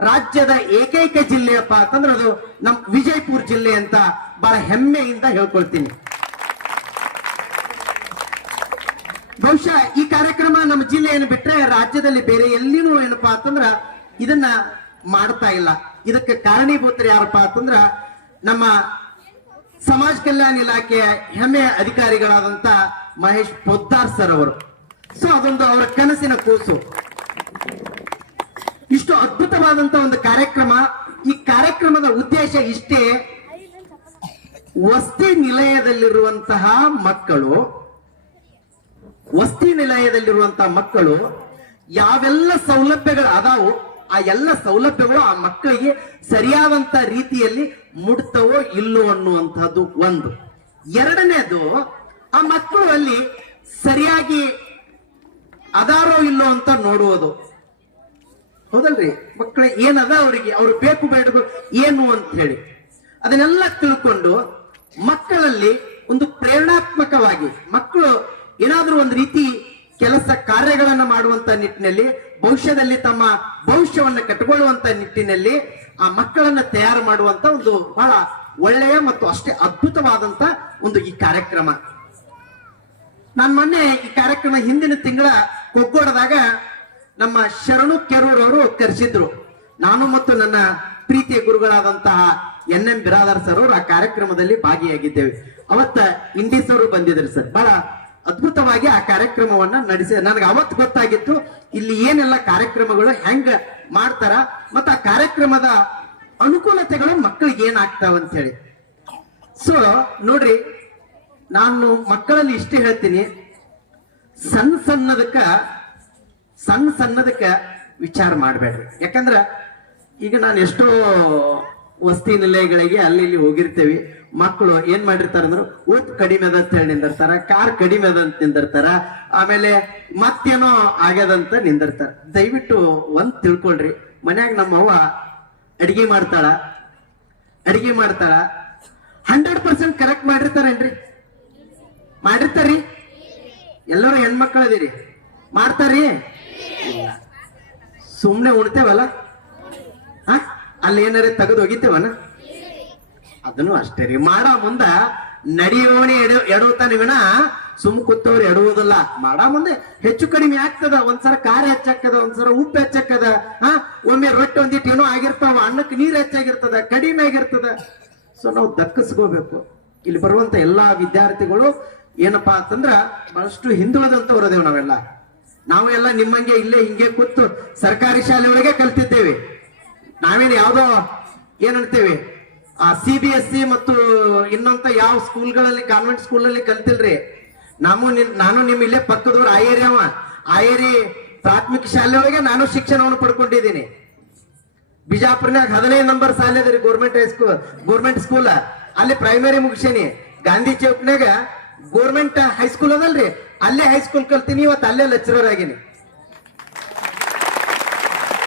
ರಾಜ್ಯದ ಏಕೈಕ ಜಿಲ್ಲೆಯಪ್ಪ ಅಂತಂದ್ರೆ ಅದು ನಮ್ಮ ವಿಜಯಪುರ ಜಿಲ್ಲೆ ಅಂತ ಬಹಳ ಹೆಮ್ಮೆಯಿಂದ ಹೇಳ್ಕೊಳ್ತೀನಿ. ಬಹುಶಃ ಈ ಕಾರ್ಯಕ್ರಮ ನಮ್ಮ ಜಿಲ್ಲೆಯನ್ನು ಬಿಟ್ರೆ ರಾಜ್ಯದಲ್ಲಿ ಬೇರೆ ಎಲ್ಲಿನೂ ಏನಪ್ಪಾ ಅಂತಂದ್ರ ಇದನ್ನ ಮಾಡ್ತಾ ಇಲ್ಲ. ಇದಕ್ಕೆ ಕಾರಣೀಭೂತರು ಯಾರಪ್ಪ ಅಂತಂದ್ರ ನಮ್ಮ ಸಮಾಜ ಕಲ್ಯಾಣ ಇಲಾಖೆಯ ಹೆಮ್ಮೆಯ ಅಧಿಕಾರಿಗಳಾದಂತ ಮಹೇಶ್ ಪೊದ್ದಾರ್ ಸರ್ ಅವರು. ಸೊ ಅದೊಂದು ಅವರ ಕನಸಿನ ಕೂಸು. ಇಷ್ಟು ಅದ್ಭುತವಾದಂತ ಒಂದು ಕಾರ್ಯಕ್ರಮ. ಈ ಕಾರ್ಯಕ್ರಮದ ಉದ್ದೇಶ ಇಷ್ಟೇ, ವಸತಿ ನಿಲಯದಲ್ಲಿರುವಂತಹ ಮಕ್ಕಳು ಯಾವೆಲ್ಲ ಸೌಲಭ್ಯಗಳು ಅದಾವು ಆ ಎಲ್ಲ ಸೌಲಭ್ಯಗಳು ಆ ಮಕ್ಕಳಿಗೆ ಸರಿಯಾದಂತ ರೀತಿಯಲ್ಲಿ ಮುಡ್ತವೋ ಇಲ್ಲೋ ಅನ್ನುವಂಥದ್ದು ಒಂದು. ಎರಡನೇದು, ಆ ಮಕ್ಕಳು ಅಲ್ಲಿ ಸರಿಯಾಗಿ ಅದಾರೋ ಇಲ್ಲೋ ಅಂತ ನೋಡುವುದು. ಹೌದಲ್ರಿ? ಮಕ್ಕಳು ಏನದ ಅವರಿಗೆ, ಅವ್ರು ಬೇಕು ಬೇಡಗಳು ಏನು ಅಂತ ಹೇಳಿ ಅದನ್ನೆಲ್ಲ ತಿಳ್ಕೊಂಡು ಮಕ್ಕಳಲ್ಲಿ ಒಂದು ಪ್ರೇರಣಾತ್ಮಕವಾಗಿ ಮಕ್ಕಳು ಏನಾದ್ರೂ ಒಂದು ರೀತಿ ಕೆಲಸ ಕಾರ್ಯಗಳನ್ನ ಮಾಡುವಂತ ನಿಟ್ಟಿನಲ್ಲಿ, ಭವಿಷ್ಯದಲ್ಲಿ ತಮ್ಮ ಭವಿಷ್ಯವನ್ನ ಕಟ್ಟಿಕೊಳ್ಳುವಂತ ನಿಟ್ಟಿನಲ್ಲಿ ಆ ಮಕ್ಕಳನ್ನ ತಯಾರು ಮಾಡುವಂತ ಒಂದು ಬಹಳ ಒಳ್ಳೆಯ ಮತ್ತು ಅಷ್ಟೇ ಅದ್ಭುತವಾದಂತ ಒಂದು ಈ ಕಾರ್ಯಕ್ರಮ. ನಾನು ಮೊನ್ನೆ ಈ ಕಾರ್ಯಕ್ರಮ ಹಿಂದಿನ ತಿಂಗಳ ಕೊಗ್ಗೋಡದಾಗ ನಮ್ಮ ಶರಣು ಕೆರೂರವರು ಕರೆಸಿದ್ರು. ನಾನು ಮತ್ತು ನನ್ನ ಪ್ರೀತಿಯ ಗುರುಗಳಾದಂತಹ NM ಬಿರಾದಾರ್ ಸರ್ ಅವರು ಆ ಕಾರ್ಯಕ್ರಮದಲ್ಲಿ ಭಾಗಿಯಾಗಿದ್ದೇವೆ. ಅವತ್ತ ಇಂಡೀಸ್ ಅವರು ಬಂದಿದ್ರು ಸರ್. ಬಹಳ ಅದ್ಭುತವಾಗಿ ಆ ಕಾರ್ಯಕ್ರಮವನ್ನ ನಡೆಸಿ ನನಗೆ ಅವತ್ತು ಗೊತ್ತಾಗಿತ್ತು ಇಲ್ಲಿ ಏನೆಲ್ಲ ಕಾರ್ಯಕ್ರಮಗಳು ಹೆಂಗ ಮಾಡ್ತಾರ ಮತ್ತ ಆ ಕಾರ್ಯಕ್ರಮದ ಅನುಕೂಲತೆಗಳು ಮಕ್ಕಳಿಗೆ ಏನಾಗ್ತಾವ ಅಂತ ಹೇಳಿ. ಸೊ ನೋಡ್ರಿ, ನಾನು ಮಕ್ಕಳಲ್ಲಿ ಇಷ್ಟು ಹೇಳ್ತೀನಿ, ಸಣ್ಣ ಸಣ್ಣದಕ್ಕ ವಿಚಾರ ಮಾಡಬೇಡ್ರಿ. ಯಾಕಂದ್ರ ಈಗ ನಾನು ಎಷ್ಟೋ ವಸತಿ ನಿಲಯಗಳಿಗೆ ಅಲ್ಲಿ ಇಲ್ಲಿ ಹೋಗಿರ್ತೇವಿ. ಮಕ್ಕಳು ಏನ್ ಮಾಡಿರ್ತಾರ ಅಂದ್ರೆ ಉಪ್ಪು ಕಡಿಮೆ ಅದ ಅಂತ ಹೇಳಿ ನಿಂದಿರ್ತಾರ, ಕಾರ್ ಕಡಿಮೆ ಅದ ಅಂತ ನಿಂದಿರ್ತಾರ, ಆಮೇಲೆ ಮತ್ತೇನೋ ಆಗ್ಯದಂತ ನಿಂದಿರ್ತಾರ. ದಯವಿಟ್ಟು ಒಂದ್ ತಿಳ್ಕೊಳ್ರಿ, ಮನ್ಯಾಗ ನಮ್ಮವ್ವ ಅಡಿಗೆ ಮಾಡ್ತಾಳ 100% ಕರೆಕ್ಟ್ ಮಾಡಿರ್ತಾರೇನ್ರಿ? ಮಾಡಿರ್ತಾರ್ರಿ? ಎಲ್ಲರೂ ಹೆಣ್ಮಕ್ಳು ಅದೀರಿ, ಮಾಡ್ತಾರ್ರಿ? ಸುಮ್ನೆ ಉಣ್ತೇವಲ್ಲ, ಅಲ್ಲಿ ಏನಾರ ತೆಗೆದು ಹೋಗಿತೇವನ? ಅದನ್ನು ಅಷ್ಟೇ ರೀ. ಮಾಡೋ ಮುಂದ ನಡೆಯೋಣಿ ಎಡುತ್ತಾನಿವಿನ ಸುಮ್ ಕೂತವ್ರು ಎಡುವುದಿಲ್ಲ. ಮಾಡೋ ಮುಂದೆ ಹೆಚ್ಚು ಕಡಿಮೆ ಆಗ್ತದ. ಒಂದ್ಸಲ ಖಾರ ಹೆಚ್ಚಾಕದ, ಒಂದ್ಸಲ ಉಪ್ಪು ಹೆಚ್ಚಾಕದ, ಒಮ್ಮೆ ರೊಟ್ಟಿ ಒಂದಿಟ್ಟು ಏನೋ ಆಗಿರ್ತಾವ, ಅನ್ನಕ್ಕೆ ನೀರ್ ಹೆಚ್ಚಾಗಿರ್ತದ, ಕಡಿಮೆ ಆಗಿರ್ತದ. ಸೊ ನಾವು ದಕ್ಕಿಸ್ಕೋಬೇಕು. ಇಲ್ಲಿ ಬರುವಂತ ಎಲ್ಲಾ ವಿದ್ಯಾರ್ಥಿಗಳು ಏನಪ್ಪಾ ಅಂತಂದ್ರ ಬಹಳಷ್ಟು ಹಿಂದುಳಿದಂತವ್ರು ಅದೇವ್ ನಾವೆಲ್ಲ. ನಾವು ಎಲ್ಲ ನಿಮ್ಮಂಗೆ ಇಲ್ಲೇ ಹಿಂಗೆ ಕೂತು ಸರ್ಕಾರಿ ಶಾಲೆಯೊಳಗೆ ಕಲ್ತಿದ್ದೇವೆ. ನಾವೇನು ಯಾವ್ದೋ ಏನಂತೇವೆ CBSE ಮತ್ತು ಇನ್ನೊಂತ ಯಾವ ಸ್ಕೂಲ್ಗಳಲ್ಲಿ, ಕಾನ್ವೆಂಟ್ ಸ್ಕೂಲಲ್ಲಿ ಕಲ್ತಿಲ್ರಿ. ನಾನು ನಿಮ್ ಇಲ್ಲೇ ಪಕ್ಕದವ್ರು ಆಯೇರಿ ಪ್ರಾಥಮಿಕ ಶಾಲೆಯೊಳಗೆ ನಾನು ಶಿಕ್ಷಣವನ್ನು ಪಡ್ಕೊಂಡಿದ್ದೀನಿ. ಬಿಜಾಪುರ್ನಾಗ 15 ನಂಬರ್ ಶಾಲೆ ಅದ್ರಿ, ಗೋರ್ಮೆಂಟ್ ಸ್ಕೂಲ್. ಅಲ್ಲಿ ಪ್ರೈಮರಿ ಮುಗಿಸೇನಿ. ಗಾಂಧಿ ಚೌಕ್ನಾಗ ಗೋರ್ಮೆಂಟ್ ಹೈಸ್ಕೂಲ್ ಅದಲ್ರಿ, ಅಲ್ಲೇ ಹೈಸ್ಕೂಲ್ ಕಲ್ತೀನಿ. ಇವತ್ತು ಅಲ್ಲೇ ಲೆಕ್ಚರರ್ ಆಗೀನಿ.